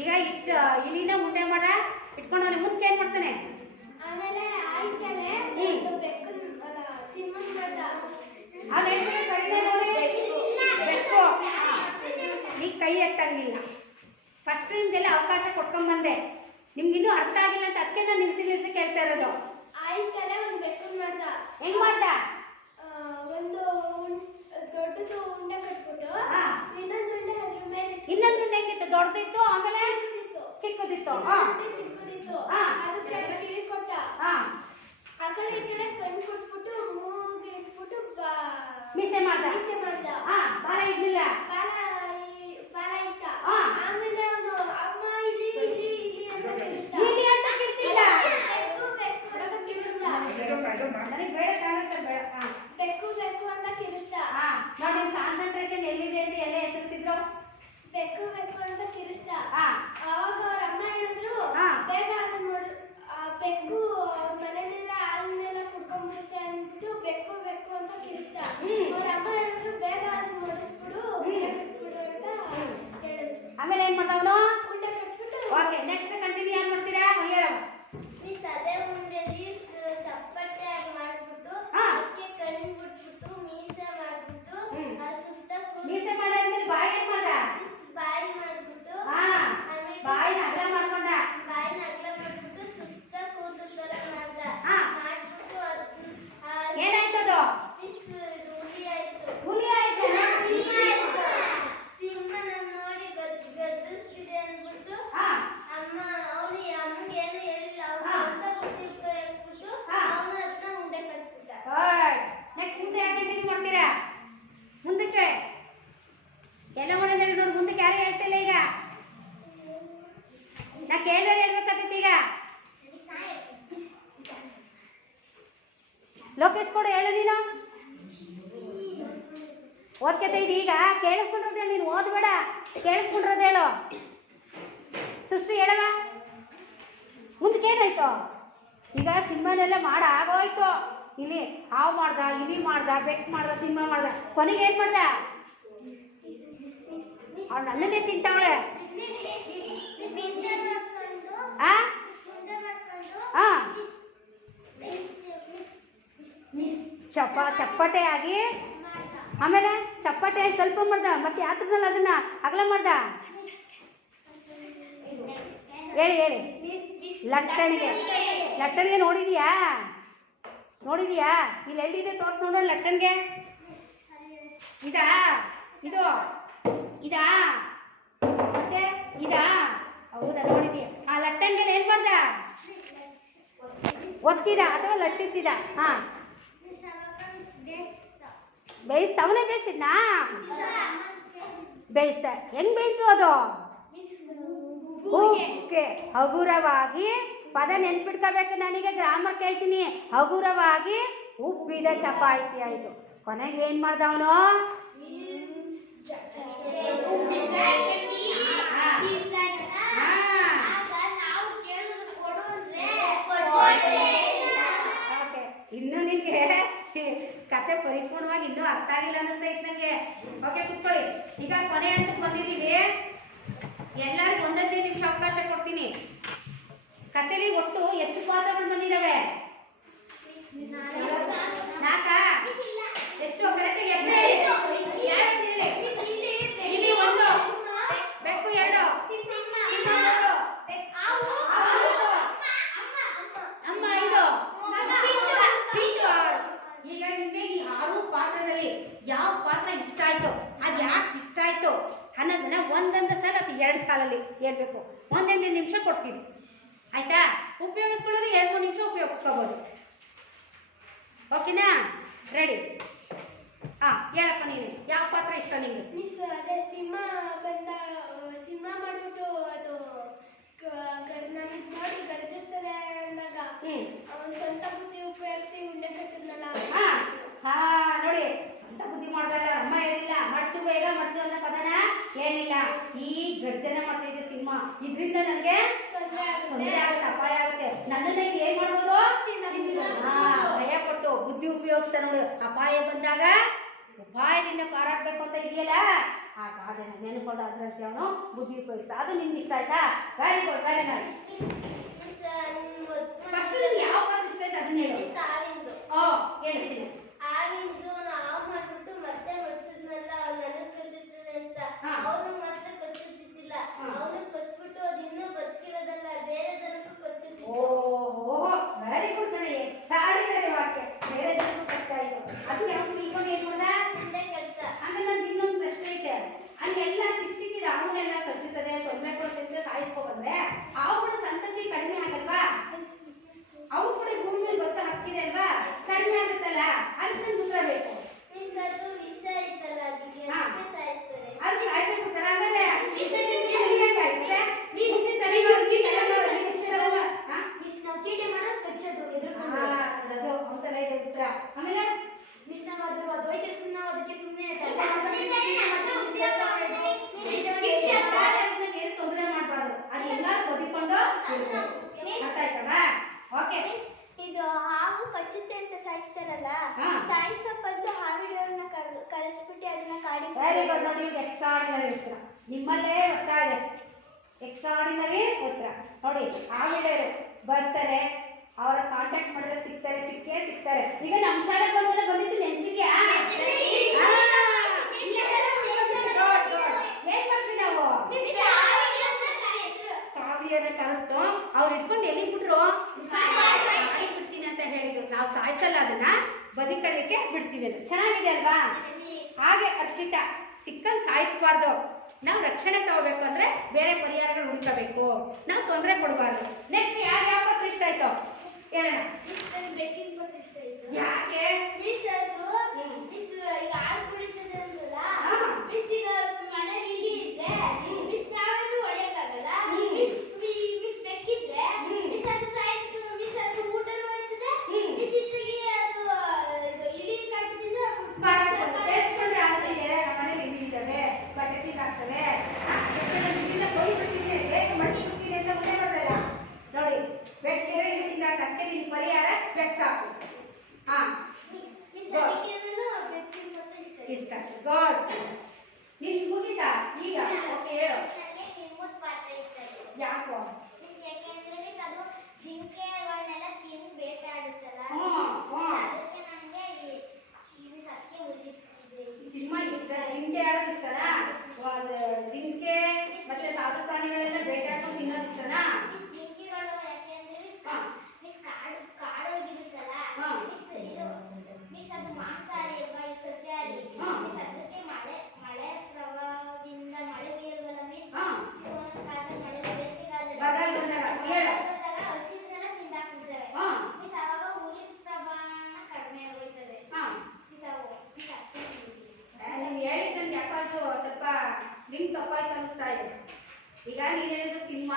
ಈಗ ಇಟ್ಟು ಇಲಿನ ಉಂಡೆ ಮಾಡ ಇಟ್ಕೊಂಡವನೆ ಮುಂದಕ್ಕೆ ಏನು ಮಾಡ್ತಾನೆ? ಆಮೇಲೆ ಆಯ್ತಲೆ ಹ್ಮ್. ಬೆಕ್ಕನ್ ಸಿಂಹನ್ ಮಾಡ್ದ. ಅವ್ನು ಹೇಳ್ತಾನೆ ಸರಿನೇ ನೋಡಿ. ಬೆಕ್ಕು. ನೀ ಕೈ ಎತ್ತಂಗಿಲ್ಲ. ಫಸ್ಟ್ ನಿಮ್ಗೆಲ್ಲ ಅವಕಾಶ ಕೊಟ್ಕೊಂಡ್ಬಂದೆ. ನಿಮ್ಗಿನ್ನೂ ಅರ್ಥ ಆಗಿಲ್ಲ ಅಂತ ಅದಕ್ಕೆ ನಾನು ನಿಲ್ಸಿ ಕೇಳ್ತಾ ಇರೋದು. ಆಯ್ತಲೆ ಒಂದು ಬೆಕ್ಕನ್ ಮಾಡ್ದ. ಹೆಂಗ್ ಮಾಡ್ದ? ಒಂದು ದೊಡ್ಡದು ಉಂಡೆ ಕಟ್ಬಿಟ್ಟು ಹಾ. ಇನ್ನೊಂದು ಉಂಡೆ ಅದ್ರ ಮೇಲೆ ಇನ್ನೊಂದು ಉಂಡೆ ಹೆಂಗಿತ್ತು? ದೊಡ್ಡದಿತ್ತು, ಆಮೇಲೆ ಇತ್ತು. ಚಿಕ್ಕದಿತ್ತು. ಹಾಂ ಉಂಡೆ ಚಿಕ್ಕದಿತ್ತು. ಹಾ. ಅದಕ್ಕೆ ಕಿವಿ ಕೊಟ್ಟ. ಹಾಂ ಆ ಕಡೆ ಈ ಕಡೆ ಕಣ್ಣು ಕೊಟ್ಬಿಟ್ಟು ಮೂಗಿಗೆ ಇಟ್ಬಿಟ್ಟು ಮೀಸೆ ಮಾಡ್ದ. ಮೀಸೆ ಮಾಡ್ದ. ಹಾಂ ಬಾಲ ಇಡ್ಲಿಲ್ಲ. ಬಾಲ ಇಟ್ಟ. ಹಾ. ಆಮೇಲೆ ಅವನು ಅಮ್ಮ ಇಲಿ ಅಂತ ಕಿರ್ಚ್ದ. ಇಲಿ ಅಂತ ಕಿರ್ಚಿಲ್ಲ. ಬೆಕ್ಕು ಅಂತ ಕಿರ್ಚ್ದ. ನನಗೆ ಬೇಡ ಕಾಣಿಸ್ತಾ ಬೇಡ. ಹಾಂ ಬೆಕ್ಕು ಅಂತ ಕಿರ್ಚ್ದ. ಹಾಂ ನೋಡಿ ಕಾನ್ಸಂಟ್ರೇಷನ್ ಎಲ್ಲಿದೆ ಅಂತ ಎಲ್ಲ ಹೆಸರಿಸಿದ್ರು. ಬೆಕ್ಕು ಅಂತ ಕಿರ್ಚ್ದ. ಹಾಂ ಅವಾಗ ಅವ್ರ ಅಮ್ಮ ಹೇಳಿದ್ರು, ಹಾ. ಬೇಗ ಅದನ್ನ ನೋಡು, ಆ ಬೆಕ್ಕು ಅವ್ರ ಮನೇಲಿರೋ ಹಾಲನ್ನೆಲ್ಲ ಕುಡ್ಕೊಂಡ್ಬಿಡುತ್ತೆ ಅಂದ್ಬಿಟ್ಟು ಬೆಕ್ಕು ಅಂತ ಕಿರ್ಚ್ದ. ಹ್ಮ್. ಅವ್ರ ಅಮ್ಮ ಹೇಳಿದ್ರು, ಬೇಗ ಅದನ್ನ ನೋಡಿಸ್ಬಿಡು, ಉಂಡೆ ಕಟ್ಬಿಡು ಅಂತ ಹೇಳಿದ್ರು. ಆಮೇಲೆ ಏನು ಮಾಡ್ದವನು? ಉಂಡೆ ಕಟ್ಬಿಟ್ಟು ಓಕೆ ನೆಕ್ಸ್ಟ್ ಕಂಟಿನ್ಯೂ ಏನು ಮಾಡ್ತೀರಾ? ಹೇಳು. ಅದೇ ಉಂಡೆಲಿ ಚಪ್ಪಟ್ಟೆ ಆಗಿ ಮಾಡ್ಬಿಟ್ಟು ಹಾ. ಅದಕ್ಕೆ ಕಣ್ಣು ಬಿಟ್ಬಿಟ್ಟು ಮೀಸೆ ಮಾಡ್ಬಿಟ್ಟು ಹ್ಮ್. ಸುತ್ತ ಮೀಸೆ ಮಾಡಾದ್ಮೇಲೆ ಬಾಯಿ ಏನು ಮಾಡ್ದ? ಬಾಯಿ ಮಾಡ್ಬಿಟ್ಟು ಹಾಂ ಆಮೇಲೆ ಬಾಯಿನ ಅಗಲ ಮಾಡ್ಕೊಂಡ. ಬಾಯಿನ ಅಗಲ ಮಾಡ್ಬಿಟ್ಟು ಸುತ್ತ ಕೂದಲು ತರ ಮಾಡ್ದ. ಹಾ. ಮಾಡ್ಬಿಟ್ಟು ಏನಾಯ್ತದು? ಹುಲಿ ಆಯ್ತು. ಹುಲಿ ಆಯ್ತು. ಸಿಂಹನ ನೋಡಿ ಗರ್ಜಿಸ್ತಿದೆ ಅಂದ್ಬಿಟ್ಟು ಹಾಂ ಅಮ್ಮಗೆ ಏನು ಹೇಳಿಲ್ಲ, ಹಾ. ಅಂತ ಬುದ್ಧಿ ಉಪಯೋಗಿಸ್ಬಿಟ್ಟು ಹಾ. ಅವನು ಅದನ್ನ ಉಂಡೆ ಕಟ್ಬಿಟ್ಟ. ಗುಡ್. ನೆಕ್ಸ್ಟ್ ಮುಂದೆ ಯಾಕೆ ಕಂಟಿನ್ಯೂ ಮಾಡ್ತೀರಾ? ಮುಂದಕ್ಕೆ ಎಲ್ಲ ಮಾಡೋದು ನೋಡಿ. ಮುಂದಕ್ಕೆ ಯಾರು ಹೇಳ್ತಿಲ್ಲ ಈಗ. ನಾ ಕೇಳಿದ್ರೆ ಹೇಳ್ಬೇಕಾಗ್ತೈತಿ ಈಗ. ಲೋಕೇಶ್ ಕೂಡ ಹೇಳು ನೀನು. ಓದ್ಕೈತೆ ಇದು ಈಗ ಕೇಳಿಸ್ಕೊಂಡ್ರದ್ದು ಹೇಳು. ನೀನು ಓದ್ಬೇಡ, ಕೇಳಿಸ್ಕೊಂಡ್ರದ್ದು ಹೇಳು. ಸೃಷ್ಟಿ ಹೇಳವ. ಮುಂದಕ್ಕೆ ಏನಾಯ್ತು? ಈಗ ಸಿಂಹನೆಲ್ಲ ಮಾಡ ಆಗೋಯ್ತು. ಇಲ್ಲಿ ಹಾವು ಮಾಡ್ದ, ಇಲಿ ಮಾಡ್ದ, ಬೆಕ್ಕು ಮಾಡ್ದ, ಸಿಂಹ ಮಾಡ್ದ. ಕೊನೆಗೆ ಏನು ಮಾಡ್ದ? ಅವ್ಳು ನನ್ನನ್ನೇ ತಿಂತಾವಳೆ. ಆ ಹಾಂ ಚಪ್ಪಟೆ ಆಗಿ ಆಮೇಲೆ ಚಪ್ಪಟೆ ಸ್ವಲ್ಪ ಮಾಡ್ದ. ಮತ್ತೆ ಯಾತ್ರದಲ್ಲಿ ಅದನ್ನ ಅಗಲ ಮಾಡ್ದ. ಹೇಳಿ ಲಟ್ಟಣಿಗೆ ನೋಡಿದ್ಯಾ? ಇಲ್ಲಿ ಎಲ್ಲಿದೆ ತೋರ್ಸ್ ನೋಡೋಣ. ಲಟ್ಟಣಿಗೆ ಇದಾ? ಇದಾ? ಮತ್ತೆ ಹೌದಾ ನೋಡಿದ್ಯಾ? ಆ ಲಟ್ಟಣ ಮೇಲೆ ಏನು ಮಾಡ್ದ? ಒತ್ತಿದ ಅಥವಾ ಲಟ್ಟಿಸಿದ? ಹಾಂ, ಬೇಯಿಸ್ತ. ಅವನೇ ಬೇಯಿಸಿದ್ನಾ? ಬೇಯಿಸ್ತ. ಹೆಂಗ್ ಬೇಯಿತು ಅದು? ಓಕೆ, ಹಗುರವಾಗಿ. ಪದ ನೆನ್ಪಿಟ್ಕೋಬೇಕು. ನನಗೆ ಗ್ರಾಮರ್ ಕೇಳ್ತೀನಿ. ಹಗುರವಾಗಿ ಉಬ್ಬಿದ ಚಪಾತಿ ಆಯಿತು. ಕೊನೆಗೆ ಏನು ಮಾಡ್ದ ಅವನು? ಓಕೆ, ಇನ್ನು ನಿಮಗೆ ಕತೆ ಪರಿಪೂರ್ಣವಾಗಿ ಇನ್ನೂ ಅರ್ಥ ಆಗಿಲ್ಲ ಅನ್ನಿಸ್ತೈತೆ ನನಗೆ. ಓಕೆ, ಕುತ್ಕೊಳ್ಳಿ. ಈಗ ಕೊನೆ ಹಂತಕ್ಕೆ ಬಂದಿದ್ದೀವಿ. ಎಲ್ಲರಿಗೂ ಒಂದೊಂದೇ ನಿಮಿಷ ಅವಕಾಶ ಕೊಡ್ತೀನಿ. ಕತೆಲಿ ಒಟ್ಟು ಎಷ್ಟು ಪಾತ್ರಗಳು ಬಂದಿದ್ದಾವೆ? 4. ಎಷ್ಟು? ಕರೆಕ್ಟಾಗಿ ಹೆಸರು ಹೇಳಿ. ಇಲ್ಲಿ 1, ಬೆಕ್ಕು 2, ಸಿಂಹ 3, ಅಮ್ಮ 5, ಚಿಂಟು 6. ಈಗ ನಿಮಗೆ ಈ 6 ಪಾತ್ರದಲ್ಲಿ ಯಾವ ಪಾತ್ರ ಇಷ್ಟ ಆಯ್ತು, ಅದು ಯಾಕೆ ಇಷ್ಟ ಆಯ್ತು ಅನ್ನೋದನ್ನ ಒಂದೊಂದು ಸಾಲ ಅಥವಾ 2 ಸಾಲಲ್ಲಿ ಹೇಳ್ಬೇಕು. ಒಂದೊಂದೇ ನಿಮಿಷ ಕೊಡ್ತೀನಿ, ಆಯ್ತಾ? ಉಪಯೋಗಿಸ್ಕೊಳ್ಳೋರು 2-3 ನಿಮಿಷ ಉಪಯೋಗಿಸ್ಕೋಬೋದು. ಓಕೆನಾ? ರೆಡಿ? ಹಾಂ, ಹೇಳಪ್ಪ ನೀನು. ಯಾವ ಪಾತ್ರ ಇಷ್ಟ ನಿಂಗೆ? ಮಿಸ್ ಅದೇ ಸಿಂಹ ಬಂದ, ಸಿಂಹ ಮಾಡ್ಬಿಟ್ಟು ಅದು ನನಗೆ ನೋಡಿ ಗರ್ಜಿಸ್ತದೆ ಅಂದಾಗ ಅವನ ಸ್ವಂತ ಬುದ್ಧಿ ಉಪಯೋಗಿಸಿ ಉಂಡೆ ಕಟ್ಟಿದ್ನಲ್ಲ. ನೋಡಿ, ಸ್ವಂತ ಬುದ್ಧಿ ಮಾಡ್ದಲ್ಲ. ಅಮ್ಮ ಹೇಳಿಲ್ಲ ಮಡ್ಚು ಬೇಗ ಮಡ್ಚು ಅನ್ನೋ ಪದನ ಏನಿಲ್ಲ. ಈ ಗರ್ಜನೆ ಮಾಡ್ತಾ ಇದೆ ಸಿಂಹ. ಇದರಿಂದ ನನಗೆ ತೊಂದರೆ ಆಗುತ್ತೆ, ಅಪಾಯ ಆಗುತ್ತೆ. ನನ್ನನ್ನ ಏನ್ ಮಾಡ್ಬೋದು? ಭಯ ಪಟ್ಟು ಬುದ್ಧಿ ಉಪಯೋಗಿಸ್ತಾ ನೋಡು. ಅಪಾಯ ಬಂದಾಗ ಉಪಾಯದಿಂದ ಪಾರಾಗಬೇಕು ಅಂತ ಇದೆಯಲ್ಲ, ಆ ಗಾದೆನ ನೆನ್ಕೊಂಡು ಅದ್ರಲ್ಲಿ ಅವನು ಬುದ್ಧಿ ಉಪಯೋಗಿಸ್ತಾ. ಅದು ನಿಮ್ಗೆ ಇಷ್ಟ ಆಯ್ತಾ? Very good, very nice. First ನಿಮ್ಗೆ ಯಾವ ಪಾತ್ರ ಇಷ್ಟ ಆಯ್ತು ಅದನ್ನ ಹೇಳು. ಹೇಳ್ತೀನಿ. ಆಫ್ ಮಾಡ್ಬಿಟ್ಟು ಮತ್ತೆ ಮಡ್ಸಿದ್ನಲ್ಲ, ನನಗೆ ಕಚ್ಚುತ್ತದೆ ಅಂತ. ಅವನು ಮಾತ್ರ ಕಚ್ಚುತ್ತಿದ್ದಿಲ್ಲ, ಅವನು ಕಚ್ಬಿಟ್ಟು ಅದು ಇನ್ನೂ ಬದುಕಿರೋದಲ್ಲ, ಬೇರೆ ಜನಕ್ಕೂ ಕಚ್ಚುತ್ತಿತ್ತು. ಓಹೋ, ವೆರಿ ಗುಡ್ ಕಣೆ. ಎಕ್ಸ್ಟ್ರಾಡಿನರಿ ವಾಕ್ಯ. ಬೇರೆ ಜನಕ್ಕೂ ಕಚ್ತಾ ಇತ್ತು. ಅದು ಯಾವ ತಿಳ್ಕೊಂಡು ಏನು ಮಾಡ್ದ? ಮುಂದೆ ಕಟ್ಟ. ಹಂಗೆ ನಂದು ಇನ್ನೊಂದು ಪ್ರಶ್ನೆ ಐತೆ. ಹಂಗೆಲ್ಲ ಸಿಕ್ಕಿದ ಅವನ್ನೆಲ್ಲ ಕಚ್ಚುತ್ತದೆ, ತೊಂದರೆ ಕೊಡ್ತಿದ್ರೆ ಸಾಯಿಸ್ಕೊಬಂದ್ರೆ ಅವುಗಳ ಸಂತತಿ ಕಡಿಮೆ ಆಗಲ್ವಾ? ಅವು ಕೂಡ ಭೂಮಿ ಮೇಲೆ ಗೊತ್ತ ಹಕ್ಕಿದೆ ಅಲ್ವಾ? ಕಡಿಮೆ ಆಗುತ್ತಲ್ಲ, ಅದಕ್ಕೆ ಉತ್ತರ ಬೇಕು. ಅದು ವಿಷ ಇತ್ತಲ್ಲ, ಅದಕ್ಕೆ ಸಾಯಿಸ್ತಾರೆ. ಅದು ಸಾಯಿಸ್ಬಿಡ್ತಾರೆ. ಹಾಗಾದ್ರೆ ಆಮೇಲೆ ತೊಂದರೆ ಮಾಡಬಾರ್ದು. ಅದೆಲ್ಲ ಬದಿಕೊಂಡು ಅರ್ಥ ಆಯ್ತಲ್ಲ? ಓಕೆ, ಇದು ಹಾವು ಕಚ್ಚುತ್ತೆ ಅಂತ ಸಾಯಿಸ್ತಾರಲ್ಲ, ಸಾಯಿಸೋ ಬದಲು ಹಾವಿಡೋರನ್ನ ಕಳಿಸ್ಬಿಟ್ಟು ಅದನ್ನ ಕಾಡಿ. Very good. ನೋಡಿ, ಇದು ಎಕ್ಸ್ಟ್ರಾಡಿನರಿ ಉತ್ತರ. ನಿಮ್ಮಲ್ಲೇ ಉತ್ತರ ಇದೆ. ಎಕ್ಸ್ಟ್ರಾಡಿನರಿ ಉತ್ತರ. ನೋಡಿ, ಹಾವಿಡೋರು ಬರ್ತಾರೆ, ಅವರ ಕಾಂಟ್ಯಾಕ್ಟ್ ಮಾಡಿದ್ರೆ ಸಿಗ್ತಾರೆ, ಸಿಗ್ತಾರೆ. ಈಗ ನಮ್ಮ ಶಾಲೆಗೆ ಒಂದ್ಸಲ ಬಂದಿದ್ದು ನೆನಪಿದ್ಯಾ? ಏನ್ ಮಾಡ್ತೀವಿ ನಾವು? ಕಾವ್ಯನ ಕರೆಸ್ತು. ಅವ್ರು ಇಟ್ಕೊಂಡು ಎಲ್ಲಿ ಬಿಟ್ರು? ಬಿಡ್ತೀನಿ ಅಂತ ಹೇಳಿದ್ರು. ನಾವು ಸಾಯಿಸಲ್ಲ, ಅದನ್ನ ಬದುಕಲಿಕ್ಕೆ ಬಿಡ್ತೀವಿ ಅಂತ. ಚೆನ್ನಾಗಿದೆ ಅಲ್ವಾ? ಹಾಗೆ ಹರ್ಷಿತಾ, ಸಿಕ್ಕಂಗೆ ಸಾಯಿಸಬಾರ್ದು. ನಾವು ರಕ್ಷಣೆ ತಗೋಬೇಕು ಅಂದ್ರೆ ಬೇರೆ ಪರಿಹಾರಗಳು ಹುಡುಕಬೇಕು. ನಾವು ತೊಂದರೆ ಕೊಡಬಾರ್ದು. ನೆಕ್ಸ್ಟ್ ಯಾರು ಯಾವ ಪಾತ್ರ ಇಷ್ಟ ಆಯ್ತು ಹೇಳೋಣ. ಬೆಕ್ಕಿನ ಪಾತ್ರ ಇಷ್ಟ ಆಯ್ತು. ಯಾಕೆ? ಮಿಸ್ ಅದು ಮಿಸ್ ಈಗ ಹಾಲು ಕುಡಿತದೆ ಅಂದ್ರಲ್ಲ, ಮಿಸ್ ಈಗ ಮನೇಲಿ ಇಲಿ ಇದ್ರೆ ಮಿಸ್ ನಾವೇನು ಹೊಡೆಯಕ್ಕಾಗಲ್ಲ. ಮಿಸ್ ಬೆಕ್ಕಿದ್ರೆ ಮಿಸ್ ಅದು ಸಾಯಿಸ್ತು, ಮಿಸ್ ಅದು ಊಟನೂ ಹೋಯ್ತದೆ. ಮಿಸ್ ಇದ್ದಾಗಿ ಅದು ಇಲಿ ಕಾಟದಿಂದ ಕೇಳಿಸ್ಕೊಂಡ್ರೆ ಆಗ್ತಿದೆ. ಮನೇಲಿ ಇಲಿ ಇದ್ದಾವೆ, ಬಟ್ಟೆ ತಿಂದಾಗ್ತವೆ, ಕೊಯ್ಬಿಡ್ತೀನಿ, ಬೇಕು ಮಡಿಸ್ಬಿಡ್ತೀನಿ ಅಂತ ಮುಂದೆ ಮಾಡೋದಲ್ಲ. ನೋಡಿ, ಬೆಕ್ಕಿದ್ರೆ ಇಲ್ಲಿ ತಿಂದಾಗ ಅದಕ್ಕೆ ನಿನ್ ಪರಿಹಾರ ಬೆಕ್ ಸಾಕು. ಇಷ್ಟ. ಗಾಡ್, ನೀನು ಮುಗಿತಾ ಈಗ? ಓಕೆ, ಹೇಳು. ಯಾಕೋ? ಜಿಂಕೆಗಳನ್ನೆಲ್ಲ ತಿಂದು ಬೇಟಾಡುತ್ತಲ್ಲ, ಅದಕ್ಕೆ ನನಗೆ ಸಿಂಹ ಇಷ್ಟ. ಜಿಂಕೆ ಆಡೋದು ಇಷ್ಟನಾ? ಜಿಂಕೆ ಮತ್ತೆ ಸಾಕು ಪ್ರಾಣಿಗಳೆಲ್ಲ ಬೇಟಾಡ್ಕೊಂಡು ತಿನ್ನೋದು ಇಷ್ಟನಾ? ಜಿಂಕೆಗಳು ಯಾಕೆಂದ್ರೆ ಕಾಡೊಳಗಿರುತ್ತಲ್ಲ, ಮಿಸ್ ಅದು ಮಾಂಸಾಹಾರಿ ಅಲ್ವಾ, ಇದು ಸಸ್ಯಾಹಾರಿ. ಮಿಸ್ ಅದಕ್ಕೆ ಮಳೆ ಪ್ರವಾಹದಿಂದ ಮಳೆ ಬೇಯಲ್ವಲ್ಲ ಮಿಸ್, ಮಳೆ ಬೇಸಿಗೆ ಅದು ಸ್ವಲ್ಪ ಲಿಂಕ್ ತಪ್ಪಾಯ್ತು ಅನಿಸ್ತಾ ಇದೆ. ಈಗ ನೀನು ಹೇಳಿದ ಸಿಂಹ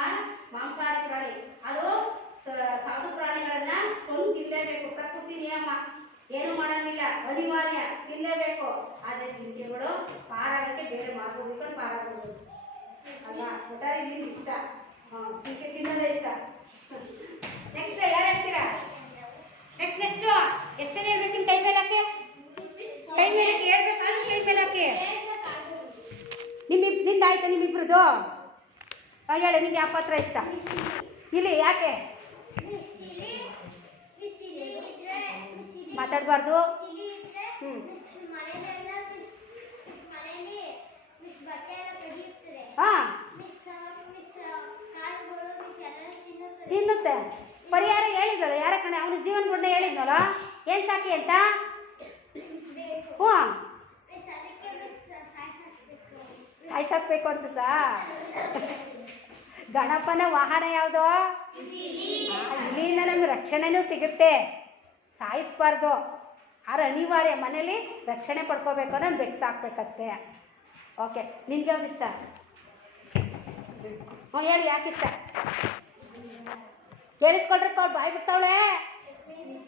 ಮಾಂಸಾಹಾರಿ ಪ್ರಾಣಿ, ಅದು ಸಾಧು ಪ್ರಾಣಿಗಳನ್ನ ಕೊಂದು ತಿನ್ನಲೇಬೇಕು, ಪ್ರಕೃತಿ ನಿಯಮ, ಏನು ಮಾಡಂಗಿಲ್ಲ, ಅನಿವಾರ್ಯ, ತಿನ್ನಲೇಬೇಕು. ಆದರೆ ಜಿಂಕೆಗಳು ಪಾರಾಗಕ್ಕೆ ಬೇರೆ ಮಾರ್ಗ ಹುಡ್ಕೊಂಡು ಪಾರಾಗಬಹುದು ಅಲ್ವಾ? ಒಟ್ಟಾರೆ ನಿಮ್ಗೆ ಇಷ್ಟ, ಜಿಂಕೆ ತಿನ್ನೋದೇ ಇಷ್ಟ. ನೆಕ್ಸ್ಟ್ ಯಾರು ಹೇಳ್ತೀರಾ? ನೆಕ್ಸ್ಟ್ ಎಷ್ಟು ಜನ ಹೇಳ್ಬೇಕು? ಕೈ ಮೇಲೆ ಹಾಕಿ, ಕೈ ಮೇಲೆ ಹಾಕಿ ಹೇಳ್ಬೇಕಾ? ಕೈ ಮೇಲೆ ಹಾಕಿ. ನಿಂದಾಯ್ತಾ ನಿಮ್ಮಿಬ್ರದ್ದು? ಹೇಳಿ, ನಿಮ್ಗೆ ಯಾವ ಪಾತ್ರ ಇಷ್ಟ? ಇಲ್ಲಿ ಯಾಕೆ ಮಾತಾಡಬಾರ್ದು? ಹಾಂ, ತಿನ್ನುತ್ತೆ. ಪರಿಹಾರ ಹೇಳಿದ್ನಲ್ಲ, ಯಾರ ಕಣೆ ಅವನ ಜೀವನ ಗುಡ್ಡ ಹೇಳಿದ್ನಲ್ಲ, ಏನು ಸಾಕಿ ಅಂತ? ಹ್ಞೂ, ಸಾಯ್ಸಾಕ್ಬೇಕು ಅಂತ ಸಾ. ಗಣಪನ ವಾಹನ ಯಾವುದು? ಇಲ್ಲಿಂದ ನಮ್ಗೆ ರಕ್ಷಣೆನೂ ಸಿಗುತ್ತೆ, ಸಾಯಿಸ್ಬಾರ್ದು. ಆದ್ರೆ ಅನಿವಾರ್ಯ, ಮನೇಲಿ ರಕ್ಷಣೆ ಪಡ್ಕೋಬೇಕು ಅನ್ನೋದು ಬೆಕ್ಕು ಸಾಕ್ಬೇಕಷ್ಟೇ. ಓಕೆ, ನಿನ್ಗೆ ಯಾವ್ದು ಇಷ್ಟ? ಹ್ಞೂ ಹೇಳಿ, ಯಾಕೆ ಇಷ್ಟ? ಕೇಳಿಸ್ಕೊಳ್ರಿ, ಬಾಯ್ ಬಿಡ್ತಾವಳೆ.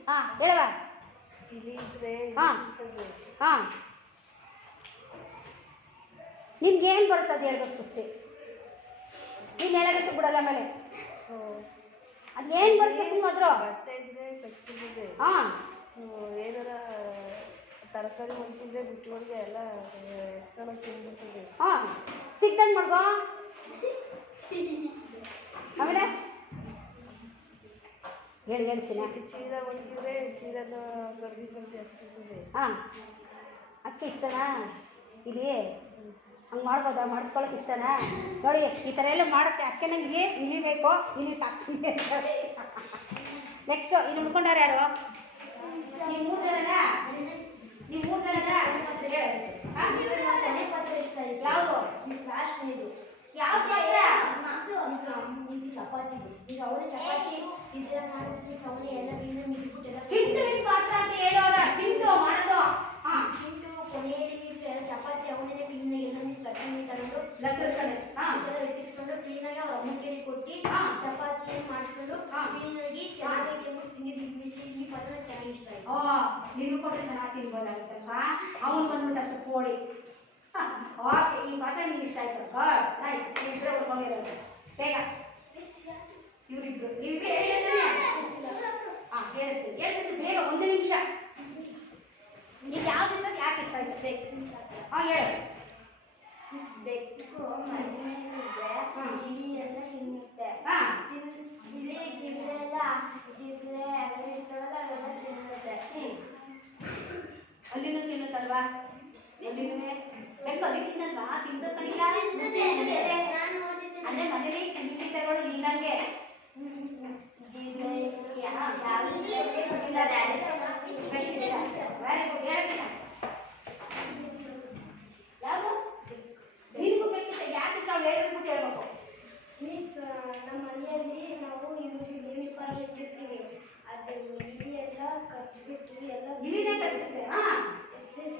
ಹಾಂ ಹೇಳುವ. ಹಾಂ ಹಾಂ, ನಿನ್ಗೇನು ಬರ್ತದೆ ಹೇಳ್ಬೇಕು ಸೃಷ್ಟಿ? ನೀನು ಹೇಳೋದಕ್ಕೆ ಬಿಡಲ್ಲ ಮೇಲೆ. ಅದೇನು ಬರ್ತದೆ ಸುಮ್ಮದ್ರು? ಹಾಂ, ಏನಾರ ತರಕಾರಿ ಹೊಂಟಿದ್ರೆ ಬಿಟ್ಟುಗಳಿಗೆ ಎಲ್ಲ ಎತ್ಕೊಂಡು ತಿಂದ್ಬಿಡ್ತದೆ. ಹಾಂ, ಸಿಗ್ದಂಗೆ ಮಾಡ್ಕೋ. ಆಮೇಲೆ ಹೇಳಿ ಹೇಳ್ತೀನಿ. ಚೀಲ ಹೊಂಟಿದ್ರೆ ಚೀಲನ ಕರ್ದಿ ಅಷ್ಟಿರ್ತದೆ. ಹಾಂ, ಅಕ್ಕೆ ಇಷ್ಟನಾ? ಇಲ್ಲಿ ಹಂಗೆ ಮಾಡ್ಬೋದಾ? ಮಾಡಿಸ್ಕೊಳಕ್ಕೆ ಇಷ್ಟನಾ? ನೋಡಿ, ಈ ಥರ ಎಲ್ಲ ಮಾಡುತ್ತೆ ಅಕ್ಕೆ. ನನಗೆ ಇಲಿಬೇಕು, ಇಲ್ಲಿ ಸಾಕು. ನೆಕ್ಸ್ಟು ಇನ್ನು ಉಳ್ಕೊಂಡಾರ ಯಾರು? ನೀವು 3 ಜನನ? ನೀವು 3 ಜನನ? ಯಾವುದು? ಯಾವ ಚಪಾತಿದು ಈಗ ಅವಳು ಚಪಾತಿ ಇದ್ರೆ ಮಾಡಿ ಸವಳಿ ಎಲ್ಲ ಚಿಂಟು ಪಾತ್ರ ಅಂತ ಹೇಳೋದ? ಚಿಂಟು ಮಾಡೋದು. ಚಿಂಟು ಕೊನೆಯಲ್ಲಿ ಚಪಾತಿ ಅವನೇ ಕ್ಲೀನಾಗಿ ಎಲ್ಲ ಕಟ್ಟಿ ತಗೊಂಡು ಲಟ್ಟಿಸ್ತಾನೆ. ಇಟ್ಟಿಸ್ಕೊಂಡು ಕ್ಲೀನಾಗಿ ಅವ್ರ ಅಮ್ಮಂಗೇರಿ ಕೊಟ್ಟು ಚಪಾತಿ ಮಾಡಿಸ್ಕೊಂಡು ಕ್ಲೀನಾಗಿ ಚೆನ್ನಾಗಿ ತಿಂದಿದ್ದು ಬಿಸಿ. ಈ ಪತ್ರ ಚೆನ್ನಾಗಿ ಇಷ್ಟ ಆಯ್ತು. ನೀನು ಕೊಟ್ಟರೆ ಚೆನ್ನಾಗಿ ತಿನ್ಬೋದಾಗುತ್ತಪ್ಪ. ಅವನು ಬಂದ್ಬಿಟ್ಟು ಅಷ್ಟು ಕೋಳಿ. ಓಕೆ, ಈ ಪಾತ್ರ ನಿಂಗೆ ಇಷ್ಟ ಆಯ್ತು. ನೈಸ್, ಇಬ್ಬರೇ ಉಳ್ಕೊಂಡಿರೋದು. ಬೇಗ ಇವರಿಬ್ರು ನೀವಿಬ್ಬರು ಹಾಂ ಕೇಳಿಸ್ತೀನಿ, ಹೇಳ್ತೀನಿ ಬೇಗ, 1 ನಿಮಿಷ. ಈಗ ಯಾವ್ದು ಇಷ್ಟ, ಯಾಕೆ ಇಷ್ಟ ಆಯ್ತು? ಬೇಕು. ಹಾಂ ಹೇಳು. ಬೆಕ್ಕು ಮನೆಯಲ್ಲಿದ್ರೆ ಇಲಿ ಎಲ್ಲ ತಿನ್ನುತ್ತೆ. ಇಲಿ ಜಿರಳೆ ಎಲ್ಲ ಜಿರಳೆ ಅವೆಲ್ಲ ಇರ್ತಾವಲ್ಲ ಅವೆಲ್ಲ ತಿನ್ನುತ್ತೆ. ಅಲ್ಲಿನೂ ತಿನ್ನುತ್ತಲ್ವಾ? ಎಲ್ಲಿನೂ ಬೆಕ್ಕು ಅಲ್ಲಿ ತಿನ್ನಲ್ವಾ? ತಿಂದ ಕಡಿಲ್ಲ. ಅದೇ ಮನೇಲಿ ತಿಂಡಿ ತಗೊಳ್ಳಿ ನಿನ್ನಂಗೆ. ವೆರಿ ಗುಡ್, ಹೇಳ್ತೀನಿ. ಯಾವುದು ನಿನಗೂ ಬೇಕಿಲ್ಲ? ಯಾಕೆ ಇಷ್ಟ? ಅವ್ಳು ಹೇಳ್ಬಿಟ್ಟು ಹೇಳ್ಬೇಕು. ಮಿಸ್, ನಮ್ಮ ಮನೆಯಲ್ಲಿ ನಾವು ಯೂನಿಫಾರ್ಮ್ ಇಟ್ಟಿರ್ತೀವಿ, ಅದು ಇಲಿ ಎಲ್ಲ ಕಚ್ಬಿಟ್ಟು ಎಲ್ಲ ಇಲ್ಲಿನೇ ಕಲಿಸುತ್ತೆ. ಹಾಂ,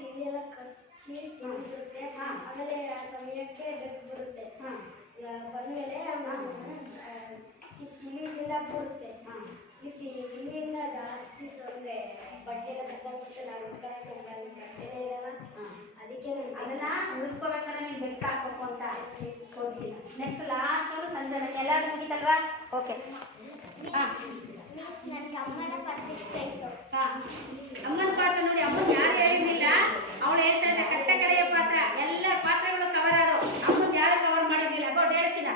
ಇಲಿ ಎಲ್ಲ ಕಚ್ಚಿ ತಿನ್ನಿಸುತ್ತೆ. ಆಮೇಲೆ ಆ ಸಮಯಕ್ಕೆ ಬೆಕ್ಕು ಬರುತ್ತೆ. ಬಂದಮೇಲೆ ಇಲಿ ತಿನ್ನಕ್ಕೆ ಬರುತ್ತೆ. ಇಲಿಯಿಂದ ಜಾಸ್ತಿ ತೊಂದರೆ, ಬಟ್ಟೆ ಎಲ್ಲ ಕಚ್ಚಾಗುತ್ತೆ. ನಾವು ಉಟ್ಕೊಳಕ್ಕೆ ಬಟ್ಟೆನೇ ಇರಲ್ಲ. ಅದಕ್ಕೆ ಅದನ್ನ ಉಳಿಸ್ಕೋಬೇಕಾದ್ರೆ ನೀನು ಬೆಕ್ಕು ಹಾಕ್ಬೇಕು ಅಂತ ತೋರಿಸಿ. ನೆಕ್ಸ್ಟ್ ಲಾಸ್ಟ್ ನೋಡು ಸಂಜೆ ಎಲ್ಲರೂ ಮುಗಿತಲ್ವಾ? ಓಕೆ. ಹಾಂ, ನನಗೆ ಅಮ್ಮನ ಪಾತ್ರ ಇಷ್ಟ ಆಯಿತು. ಹಾಂ, ಅಮ್ಮನ ಪಾತ್ರ ನೋಡಿ, ಅಮ್ಮನ ಯಾರು ಹೇಳಿರ್ಲಿಲ್ಲ, ಅವಳು ಹೇಳ್ತಾ ಇದ್ದ ಕಟ್ಟ ಕಡೆಯ ಪಾತ್ರ. ಎಲ್ಲ ಪಾತ್ರಗಳು ಕವರ್ ಆದವು, ಅಮ್ಮನ ಯಾರು ಕವರ್ ಮಾಡಿರ್ಲಿಲ್ಲ. ಗೋಡ್ ಹೇಳಚಿನ.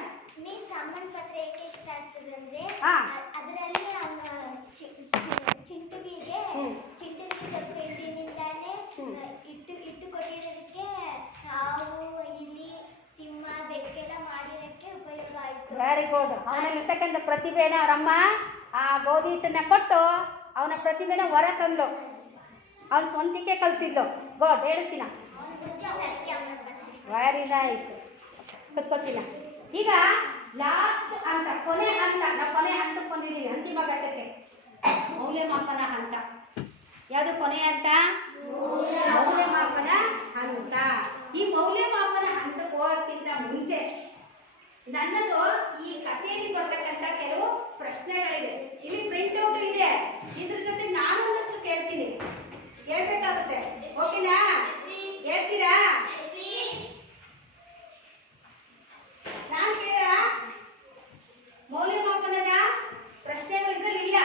ಮೀನ್ಸ್ ಅಮ್ಮನ ಪಾತ್ರ ಏಕೆ ಇಷ್ಟ ಆಗ್ತದೆ ಅಂದರೆ ಹಾಂ, ಅದರಲ್ಲಿ ಚಿಂಟುವಿಗೆ ಸ್ವಲ್ಪ ಹಿಂದಿನಿಂದಾನೆ ಇಟ್ಟು ಕೊಟ್ಟಿರೋದಕ್ಕೆ ಹಾವು, ಇಲಿ, ಸಿಂಹ, ಬೆಕ್ಕೆಲ್ಲ ಮಾಡಿರೋಕ್ಕೆ ಉಪಯೋಗ ಆಯಿತು. Very good. ಅವನಲ್ಲಿರ್ತಕ್ಕಂಥ ಪ್ರತಿಭೆನ ಅವರಮ್ಮ ಆ ಗೋಧಿ ಹಿಟ್ಟನ್ನ ಕೊಟ್ಟು ಅವನ ಪ್ರತಿಭೆನ ಹೊರ ತಂದು ಅವನ ಸ್ವಂತಕ್ಕೆ ಕಲಿಸಿದ್ದು. ಗೋಡ್ ಹೇಳುತ್ತೀನ. Very nice. ಕುತ್ಕೋತೀನ. ಈಗ ಲಾಸ್ಟ್ ಹಂತ, ಕೊನೆ ಹಂತ. ನಾವು ಕೊನೆ ಹಂತಕ್ಕೆ ಬಂದಿದ್ದೀವಿ, ಅಂತಿಮ ಘಟ್ಟಕ್ಕೆ. ಮೌಲ್ಯಮಾಪನ ಹಂತ. ಯಾವುದು ಕೊನೆ ಹಂತ? ಮೌಲ್ಯಮಾಪನ ಹಂತ. ಈ ಮೌಲ್ಯಮಾಪನ ಮುಂಚೆ ನನ್ನದು ಈ ಕಥೆಯಲ್ಲಿ ಬರ್ತಕ್ಕಂಥ ಕೆಲವು ಪ್ರಶ್ನೆಗಳಿವೆ. ಇಲ್ಲಿ ಪ್ರಿಂಟ್ ಔಟ್ ಇದೆ, ಇದ್ರ ಜೊತೆ ನಾನು ಒಂದಷ್ಟು ಕೇಳ್ತೀನಿ, ಹೇಳ್ಬೇಕಾಗುತ್ತೆ. ಓಕೆನಾ? ಹೇಳ್ತೀರಾ? ನಾನು ಕೇಳ ಮೌಲ್ಯಮಾಪನದ ಪ್ರಶ್ನೆಗಳು ಇದ್ರಲ್ಲಿ ಇಲ್ಲ.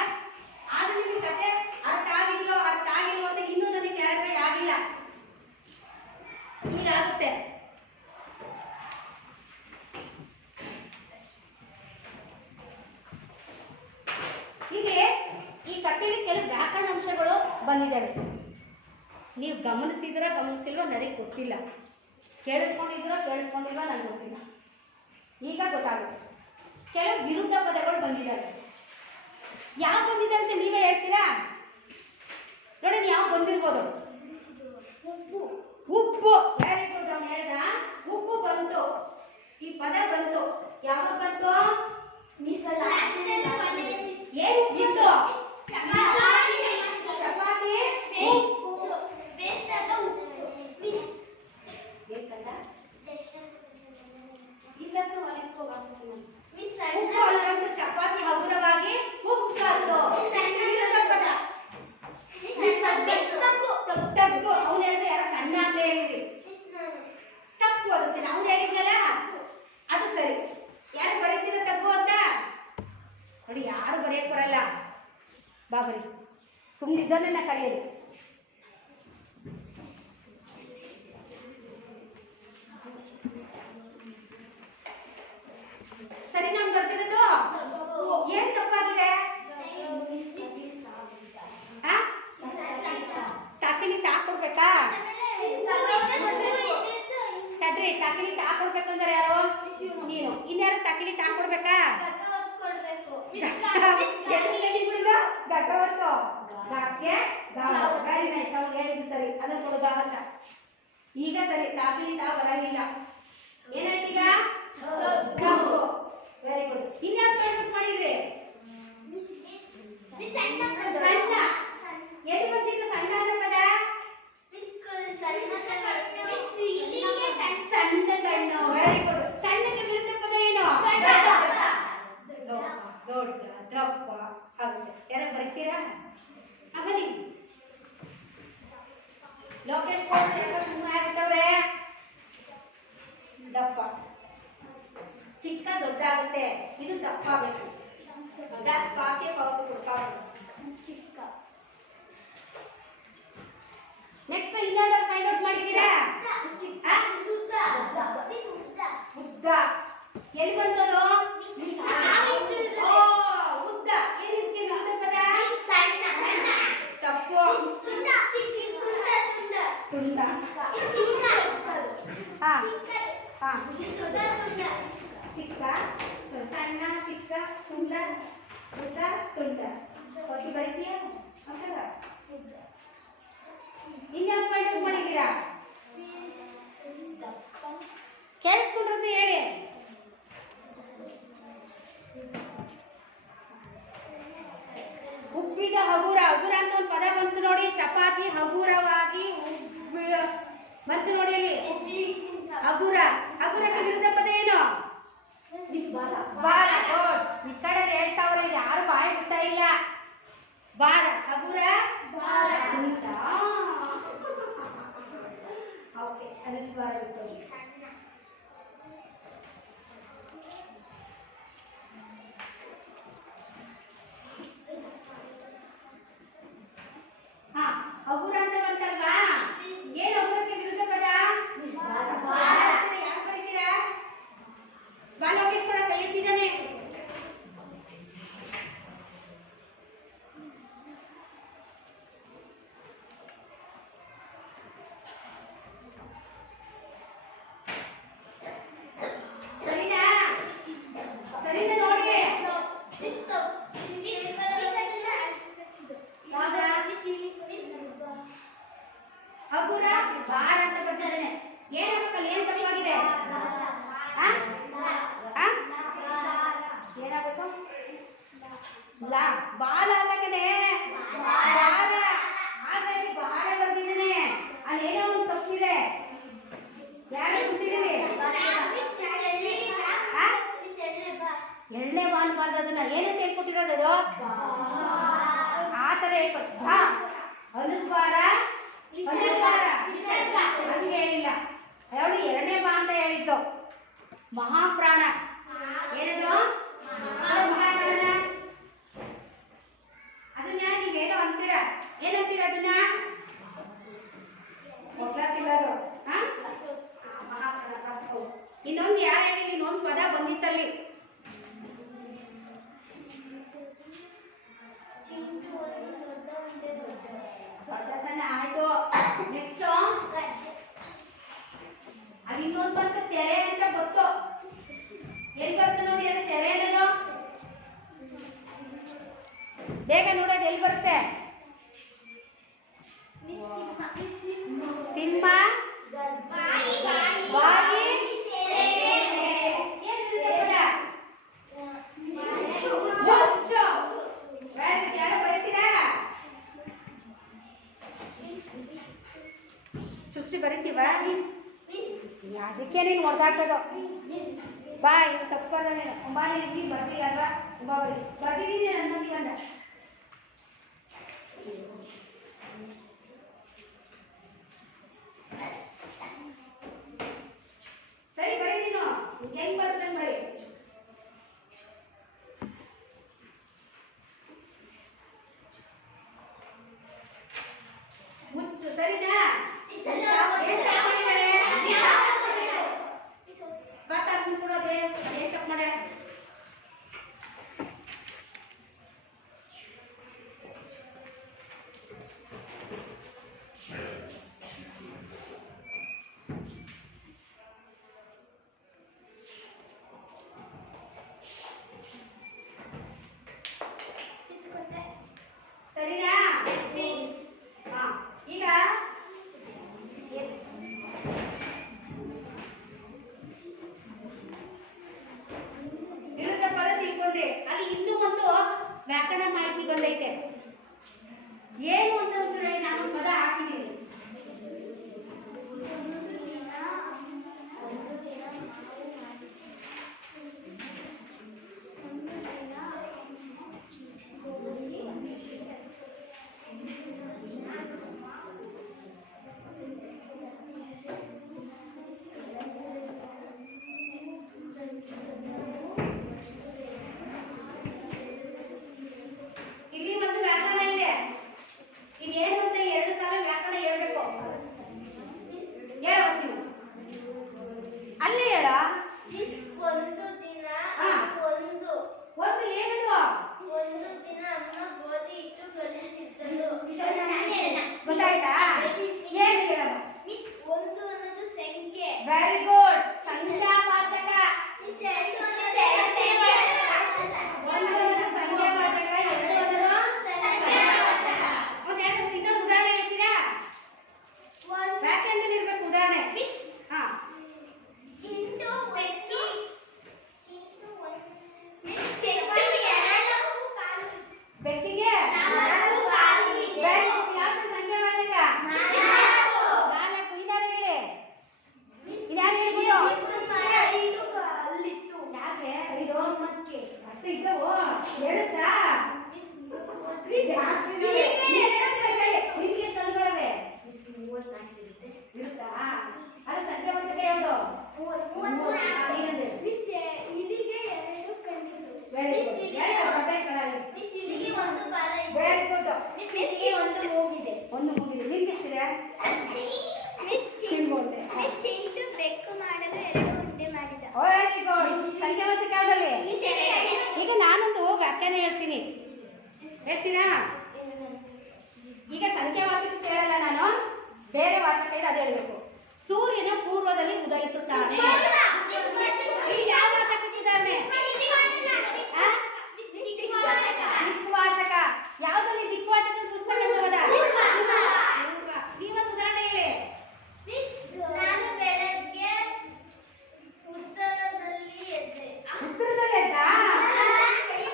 ಆದ್ರೆ ನಿಮಗೆ ಕತೆ ಅರ್ಥ ಆಗಿದೆಯೋ ಅರ್ಥ ಆಗಿಲ್ವೋ ಅಂತ ಇನ್ನೂ ನನಗೆ ಕ್ಲಾರಿಫೈ ಆಗಿಲ್ಲ. ಹೀಗಾಗುತ್ತೆ. ಹೀಗೆ ಈ ಕಥೆಯಲ್ಲಿ ಕೆಲವು ವ್ಯಾಕರಣ ಅಂಶಗಳು ಬಂದಿದ್ದಾವೆ. ನೀವು ಗಮನಿಸಿದ್ರೋ ಗಮನಿಸಿಲ್ವೋ ನನಗೆ ಗೊತ್ತಿಲ್ಲ, ಕೇಳಿಸ್ಕೊಂಡಿದ್ರೋ ಕೇಳಿಸ್ಕೊಂಡಿಲ್ವೋ ನನಗೆ ಗೊತ್ತಿಲ್ಲ. ಈಗ ಗೊತ್ತಾಗುತ್ತೆ. ಕೆಲವು ವಿರುದ್ಧ ಪದಗಳು ಬಂದಿದ್ದಾವೆ. ಯಾವ ಬಂದಿದೆ ಅಂತ ನೀವೇ ಹೇಳ್ತೀರಾ? ನೋಡಿ, ಯಾವ ಬಂದಿರ್ಬೋದು? ಉಪ್ಪು. Very good. ಅವ್ನು ಹೇಳ್ದ ಉಪ್ಪು ಬಂತು, ಈ ಪದ ಬಂತು. ಯಾವಾಗ ಬಂತು? ಏನು ಉಪ್ಪಿತ್ತು? ಚಪಾತಿ ಚಪಾತಿ ಹಗುರವಾಗಿ ಉಪ್ಪು. ತಗ್ಗು. ಅವ್ನು ಹೇಳಿದ್ರೆ ಯಾರೋ ಸಣ್ಣ ಅಂತ ಹೇಳಿದ್ರಿ, ತಪ್ಪು. ಅದು ಚೆನ್ನಾಗಿ ಅವ್ನು ಹೇಳಿದ್ನಲ್ಲ, ಅದು ಸರಿ. ಯಾರು ಬರೀತೀರ ತಗ್ಗು ಅಂತ? ನೋಡಿ, ಯಾರು ಬರೆಯಕ್ಕೆ ಬರಲ್ಲ. ಬಾ ಬರೀ, ಸುಮ್ಮನೆ ಇದನ್ನ ಕರೆಯೋದು. ಸರಿ, ನಾನು ಬರ್ತಿರೋದು ಏನ್ ತಪ್ಪಾಗಿದೆ? ತಾಕಿಲಿ ತಾಕೊಡ್ಬೇಕಾ? ತಡ್ರಿ, ತಾಕಿಲಿ ತಾಕೊಡ್ಬೇಕು ಅಂದ್ರೆ ಯಾರು? ನೀನು. ಇನ್ಯಾರು ತಾಕಿಲಿ ತಾಕೊಡ್ಬೇಕಾ? ಗಟ್ಟವತ್ತು ಗಾಕ್ಕೆ ವೆರಿ ನೈಸ್. ಅವ್ರು ಹೇಳಿದ್ದು ಸರಿ, ಅದನ್ನು ಕೊಡು ಗಾವತ್ತ. ಈಗ ಸರಿ, ತಾಕಿಲಿ ತಾ ಬರಂಗಿಲ್ಲ. ಏನಾಯ್ತು ಈಗ? Very good. ಇನ್ಯಾರು ಪ್ರಯತ್ನ ಮಾಡಿದ್ರಿ? ಸಣ್ಣ. ಎಲ್ಲಿ ಬಂದಿದ್ದು ಸಣ್ಣ ಅನ್ನೋ ಪದ? ಸಣ್ಣ ಕಣ್ಣು. Very good. ಸಣ್ಣಕ್ಕೆ ವಿರುದ್ಧ ಪದ ಏನು? ದೊಡ್ಡ, ದಪ್ಪ ಆಗುತ್ತೆ. ಯಾರು ಬರ್ತೀರಾ? ಬನ್ನಿ. ಲೋಕೇಶ್ ಯಾಕೆ ಸುಮ್ಮನೆ ಆಗ್ಬಿಟ್ಟವ್ರೆ? ದಪ್ಪ. ಚಿಕ್ಕ ದೊಡ್ಡ ಆಗುತ್ತೆ, ಇದು ದಪ್ಪ ಆಗಬೇಕು. ದಪ್ಪಕ್ಕೆ ಪವತ್ತು ಕೊಡ್ಬಾರ್ದು. ಚಿಕ್ಕ. ನೆಕ್ಸ್ಟ್ ಇನ್ನಾದ್ರೂ ಫೈಂಡ್ ಔಟ್ ಮಾಡಿದ್ದೀರಾ? ಉದ್ದ. ಎಲ್ಲಿ ಬಂತದು? ಉದ್ದ. ಏನಕ್ಕೆ ವಿರುದ್ಧ ಪದ? ತಪ್ಪು. ತುಂಡ. ಚಿಕ್ಕ, ಸಣ್ಣ, ಚಿಕ್ಕ, ತುಂಡ, ಉದ್ದ, ತುಂಡ. ಓಕೆ, ಬರೀತೀಯ? ಇನ್ಯಾವ ಫೈಂಡ್ ಔಟ್ ಮಾಡಿದ್ದೀರಾ? ಕೇಳಿಸ್ಕೊಂಡ್ರೆ ಹೇಳಿ. ಉಬ್ಬಿದ ಹಗುರ. ಹಗುರ ಅಂತ ಒಂದು ಪದ ಬಂತು ನೋಡಿ. ಚಪಾತಿ ಹಗುರವಾಗಿ ಬಂತು ನೋಡಿ ಅಲ್ಲಿ. ಹಗುರ. ಹಗುರಕ್ಕೆ ವಿರುದ್ಧ ಪದ ಏನು? ಭಾರ. ಈ ಕಡೆ ಹೇಳ್ತಾವ್ರೆ, ಯಾರು ಬಾಯಿ ಬಿಡ್ತಾ ಇಲ್ಲ. ಭಾರ. ಹಗುರ ಉಂಟಾ? ಓಕೆ, ಅನುಸ್ವಾರ ಬಿಟ್ಟು. ಹಗುರ ಅಂತ ಬಂತಲ್ವಾ? ಏನು ಹಗುರಕ್ಕೆ ವಿರುದ್ಧ ಪದ? ಯಾರು ಬರೀತೀರಾ? ಬಾ ಲೋಕೇಶ್ ಕೂಡ ಕೈ ಎತ್ತಿದ್ದಾನೆ. ಸರಿನಾ? ಸರಿನಾ ನೋಡಿ. ಹಗುರ ಭಾರ ಅಂತ ಬರ್ತಿದ್ದಾನೆ. ಏನಾಗಬೇಕಲ್ಲ? ಏನ್ ತಪ್ಪಾಗಿದೆ? ಏನಾಗಬೇಕು? ಬಾಲ ಅಲ್ಲಕನೆ, ಭಾರ. ಆದ್ರೆ ಭಾರ ಬರ್ತಿದ್ದಾನೆ, ಅಲ್ಲಿ ಏನೋ ಒಂದು ತಪ್ಪಿದೆ. ಯಾರು ಗೊತ್ತಿದ್ದೀರಿ? ಎಳ್ಳೆ ಬಾ ಅನ್ಬಾರ್ದು, ಅದನ್ನ ಏನಂತ ಹೇಳ್ಕೊಟ್ಟಿರೋದು ಅದು ಆ ಥರ ಹೇಳ್ಕೊಟ್ಟು ಬಾ ಅನುಸ್ವಾರ ಹಂಗೆ ಹೇಳಿಲ್ಲ. ಅವಳು ಎರಡನೇ ಬಾ ಅಂತ ಹೇಳಿದ್ದು ಮಹಾಪ್ರಾಣ. ಏನದು ಮಹಾಪ್ರಾಣ? ಅದನ್ನ ನೀವೇನೋ ಅಂತೀರ, ಏನಂತೀರ ಅದನ್ನ? ಒಗ್ಲಾಸಿಲ್ಲದು ಮಹಾಪ್ರಾಣ. ಇನ್ನೊಂದು ಯಾರು ಹೇಳಿ, ಇನ್ನೊಂದು ಪದ ಬಂದಿತ್ತಲ್ಲಿ. ದೊಡ್ಡ ಸಣ್ಣ ಆಯ್ತು. ನೆಕ್ಸ್ಟ್ ಅದು ಇನ್ನೊಂದು ಬಂತು ತೆರೆ ಅಂತ ಗೊತ್ತು. ಎಲ್ಲಿ ಬರುತ್ತೆ ನೋಡಿ ಅದು ತೆರೆ ಅನ್ನೋದು? ಬೇಗ ನೋಡೋದು ಎಲ್ಲಿ ಬರುತ್ತೆ? ಸಿಂಹ ಬಾಯಿ ಯಾರು ಬರೀತೀರಾ? ಸೃಷ್ಟಿ ಬರೀತೀವ? ಅದಕ್ಕೆ ನೀನು ಹೊಡೆದಾಕೋದು. ಬಾ ಇನ್ನು ತಪ್ಪದ ನೀನು ಬಾ, ನೀನು ಬರ್ತೀವಿ ಅಲ್ವಾ? ಬಾ ಬರ್ತೀವಿ ಅನ್ನೋದು ಅಂದ. ಸರಿ ಬರೀ, ನೀನು ಹೆಂಗ್ ಬರ್ತಂಗೆ ಬರೀ. ಮುಚ್ಚು, ಸರಿನಾ? ಸರಿನಾ? ಈಗ ವಿರುದ್ಧ ಪದ ತಿಳ್ಕೊಂಡ್ರೆ ಅಲ್ಲಿ ಇನ್ನೂ ಒಂದು ವ್ಯಾಕರಣ ಮಾಹಿತಿ ಬಂದೈತೆ. ಏನು ಅಂತ ಒಂಚೂರು ಹೇಳಿ, ನಾನು ಪದ ಹಾಕಿದ್ದೀನಿ. ಇಲ್ಲಿ ಒಂದು ವ್ಯಾಕರಣ ಇದೆ. ಇದೇನು ಅಂತ 2 ಸಾಲ ವ್ಯಾಕರಣ ಹೇಳ್ಬೇಕು. ಹೇಳ ಅಲ್ಲೇ ಹೇಳ. ಒಂದು ದಿನ ಒಂದು ಏನದು? ಒಂದು ದಿನ ಅಮ್ಮ ಗೋಧಿ ಇಟ್ಟು ಕಲಿತಿದ್ದಳು. ಗೊತ್ತಾಯ್ತಾ? ಏನು ಹೇಳಮ್ಮ? ಮಿಸ್, ಒಂದು ಅನ್ನೋದು ಸಂಖ್ಯೆ. Very good. ಸಂಖ್ಯಾವಾಚಕ. ಮಿಸ್, ಎರಡು ಅನ್ನೋದು ಒಂದು ಅನ್ನೋದು ಸಂಖ್ಯಾವಾಚಕ, ಎರಡು ಅನ್ನೋದು ಸಂಖ್ಯಾವಾಚಕ. ಮತ್ತೆ ಇನ್ನೊಂದು ಉದಾಹರಣೆ ಹೇಳ್ತೀರಾ? ವ್ಯಾಕರಣ ಇರ್ಬೇಕು ಉದಾಹರಣೆ. ಮಿಸ್, ಹಾ, ಚಿಂಟು ಬೆಕ್ಕಿ. ಮಿಸ್, ಬೆಕ್ಕಿಗೆ 4 ಕಾಲು. ಬೆಕ್ಕಿಗೆ 4 ಕಾಲು ಇದೆ. ಯಾವ ಸಂಖ್ಯಾವಾಚಕ? 4. ಇದಾರೆ ಹೇಳಿ. ಇದಾರೆ ಹೇಳ್ಬಿಡು. ಅಲ್ಲಿತ್ತು. ಯಾಕೆ? ಸಿಂಹಕ್ಕೆ. ಅಷ್ಟು ಇದ್ದವು ಹೇಳುತ್ತಾ? ಮಿಸ್, ನಿಮಗೆ ಸಲ್ಗಳವೆ ಮಿಸ್ 34 ಇರುತ್ತೆ. ಇರುತ್ತಾ? ಅದು ಸಂಖ್ಯಾವಾಚಕ ಯಾವುದು? 34. ಮಿಸ್, ಇಲ್ಲಿಗೆ 2 ಕಣ್ಣಿರು. Very miss, good. ಇಲ್ಲಿಗೆ ಮಿಸ್, ಇಲ್ಲಿಗೆ 1 ಬಾಲ ಇದೆ. Very good. ಮಿಸ್, ಇಲ್ಲಿಗೆ 1 ಮೂಗಿದೆ. ಒಂದು ಮುಗಿದು ನಿಮ್ಗೆ ಎಷ್ಟಿದೆ? ಮಿಸ್, ತಿಳ್ಕೊಂಡೆ. ಮಿಸ್, ಚಿಂಟು ಬೆಕ್ಕು ಮಾಡಲು 2 ಉಂಡೆ ಮಾಡಿದ. Very good. ಸಂಖ್ಯಾವಾಚಕ ಯಾವ್ದಲ್ಲಿ? ಮಿಸ್, ಈಗ ನಾನೊಂದು ವ್ಯಾಖ್ಯಾನ ಹೇಳ್ತೀನಿ, ಹೇಳ್ತೀರಾ? ಈಗ ಸಂಖ್ಯಾವಾಚಕ ಹೇಳಲ್ಲ ನಾನು, ಬೇರೆ ವಾಚಕ ಇದೆ, ಅದು ಹೇಳಬೇಕು. ಸೂರ್ಯನ ಪೂರ್ವದಲ್ಲಿ ಉದಯಿಸುತ್ತಾನೆ. ಈಗ ಯಾವ ವಾಚಕಕ್ಕೆ ಉದಾಹರಣೆ? ದಿಕ್ವಾಚಕ. ಯಾವುದಲ್ಲಿ ದಿಕ್ವಾಚಕ ಸುಸ್ತಕಂತವದ? ನೀವೊಂದು ಉದಾಹರಣೆ ಹೇಳಿ. ಮಿಸ್, ನಾನು ಬೆಳಗ್ಗೆ ಉತ್ತರದಲ್ಲಿ ಎದ್ದೆ. ಉತ್ತರದಲ್ಲೆದ್ದಾ?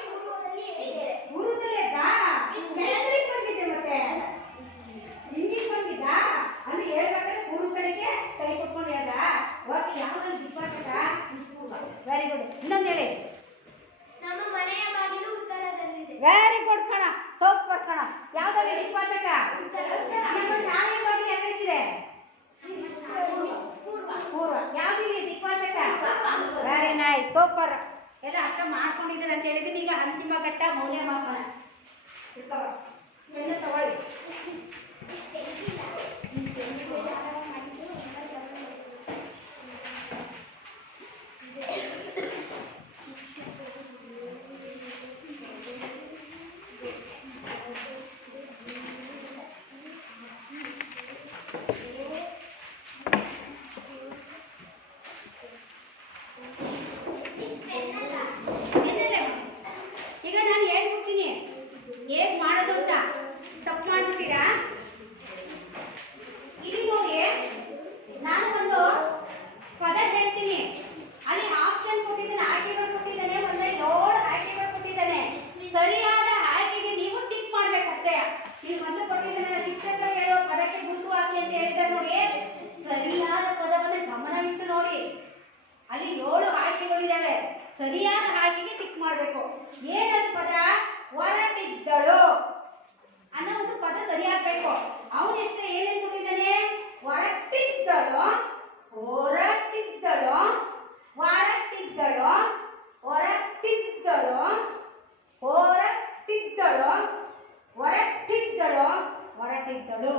ಪೂರ್ವದಲ್ಲಿ ಎದ್ದೆ. ಪೂರ್ವದಲ್ಲೆದ್ದಾ? Miss, super. ಎಲ್ಲ ಅರ್ಥ ಮಾಡ್ಕೊಂಡಿದ್ದೀರ ಅಂತ ಹೇಳಿದ್ದೀನಿ. ಈಗ ಅಂತಿಮ ಘಟ್ಟ ಮೌಲ್ಯಮಾಪನ. ಇರ್ತಾವ ಎಲ್ಲ ತಗೊಳ್ಳಿ. ಈಗ ನಾನು ಹೇಳ್ಬಿಡ್ತೀನಿ ಹೇಗ್ ಮಾಡೋದು ಅಂತ. ತಪ್ಪು ಮಾಡ್ಬಿಡ್ತೀರಾ? ಇಲ್ಲಿ ನೋಡಿ, ನಾನು ಒಂದು ಪದ ಹೇಳ್ತೀನಿ, ಅಲ್ಲಿ ಆಪ್ಷನ್ ಕೊಟ್ಟಿದ್ದಾನೆ, ಆಯ್ಕೆಗಳು ಕೊಟ್ಟಿದ್ದಾನೆ, ಒಂದೇ 7 ಆಯ್ಕೆಗಳು ಕೊಟ್ಟಿದ್ದಾನೆ. ಸರಿಯಾದ ಆಯ್ಕೆಗೆ ನೀವು ಟಿಕ್ ಮಾಡ್ಬೇಕಷ್ಟೇ. ಇಲ್ಲಿ ಒಂದು ಕೊಟ್ಟಿದ್ದಾನೆ, ಶಿಕ್ಷಕರು ಹೇಳೋ ಪದಕ್ಕೆ ಗುರುತು ಹಾಕಿ ಅಂತ ಹೇಳಿದ್ದಾರೆ ನೋಡಿ. ಸರಿಯಾದ ಪದವನ್ನು ಗಮನವಿಟ್ಟು ನೋಡಿ. ಅಲ್ಲಿ 7 ಆಯ್ಕೆಗಳಿದ್ದಾವೆ. ಸರಿಯಾದ ಆಯ್ಕೆಗೆ ಟಿಕ್ ಮಾಡಬೇಕು. ಏನದು ಪದ? ಹೊರಟಿದ್ದಳು ಅನ್ನೋ ಒಂದು ಪದ ಸರಿಯಾಗಬೇಕು. ಅವನೆಷ್ಟೇ ಏನೇನು ಕೊಟ್ಟಿದ್ದಾನೆ? ಹೊರಟಿದ್ದಳು, ಹೊರಟಿದ್ದಳು, ಹೊರಟಿದ್ದಳು, ಹೊರಟಿದ್ದಳು, ಹೊರಟಿದ್ದಳು, ಹೊರಟಿದ್ದಳು, ಹೊರಟಿದ್ದಳು.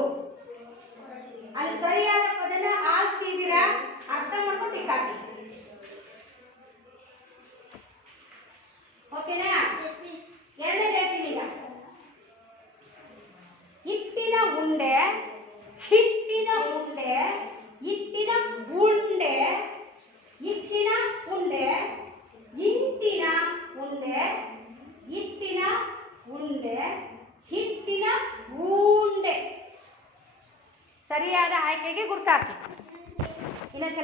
ಅಲ್ಲಿ ಸರಿಯಾದ ಪದನ ಆಲಿಸಿದ್ದೀರಾ? ಅರ್ಥ ಮಾಡ್ಕೊಂಡು ಟಿಕ್ ಹಾಕಿ. ಓಕೆನಾ? ಎರಡನೇ ಹೇಳ್ತೀನಿ ಈಗ. ಹಿಟ್ಟಿನ ಉಂಡೆ, ಹಿಟ್ಟಿನ ಉಂಡೆ, ಹಿಟ್ಟಿನ ಉಂಡೆ, ಹಿಟ್ಟಿನ ಉಂಡೆ, ಹಿಟ್ಟಿನ ಉಂಡೆ, ಹಿಟ್ಟಿನ ಉಂಡೆ, ಹಿಟ್ಟಿನ ಉಂಡೆ. ಸರಿಯಾದ ಆಯ್ಕೆಗೆ ಗುರ್ತಾಕಿ. ಇನ್ನೊಂದ್ಸಲ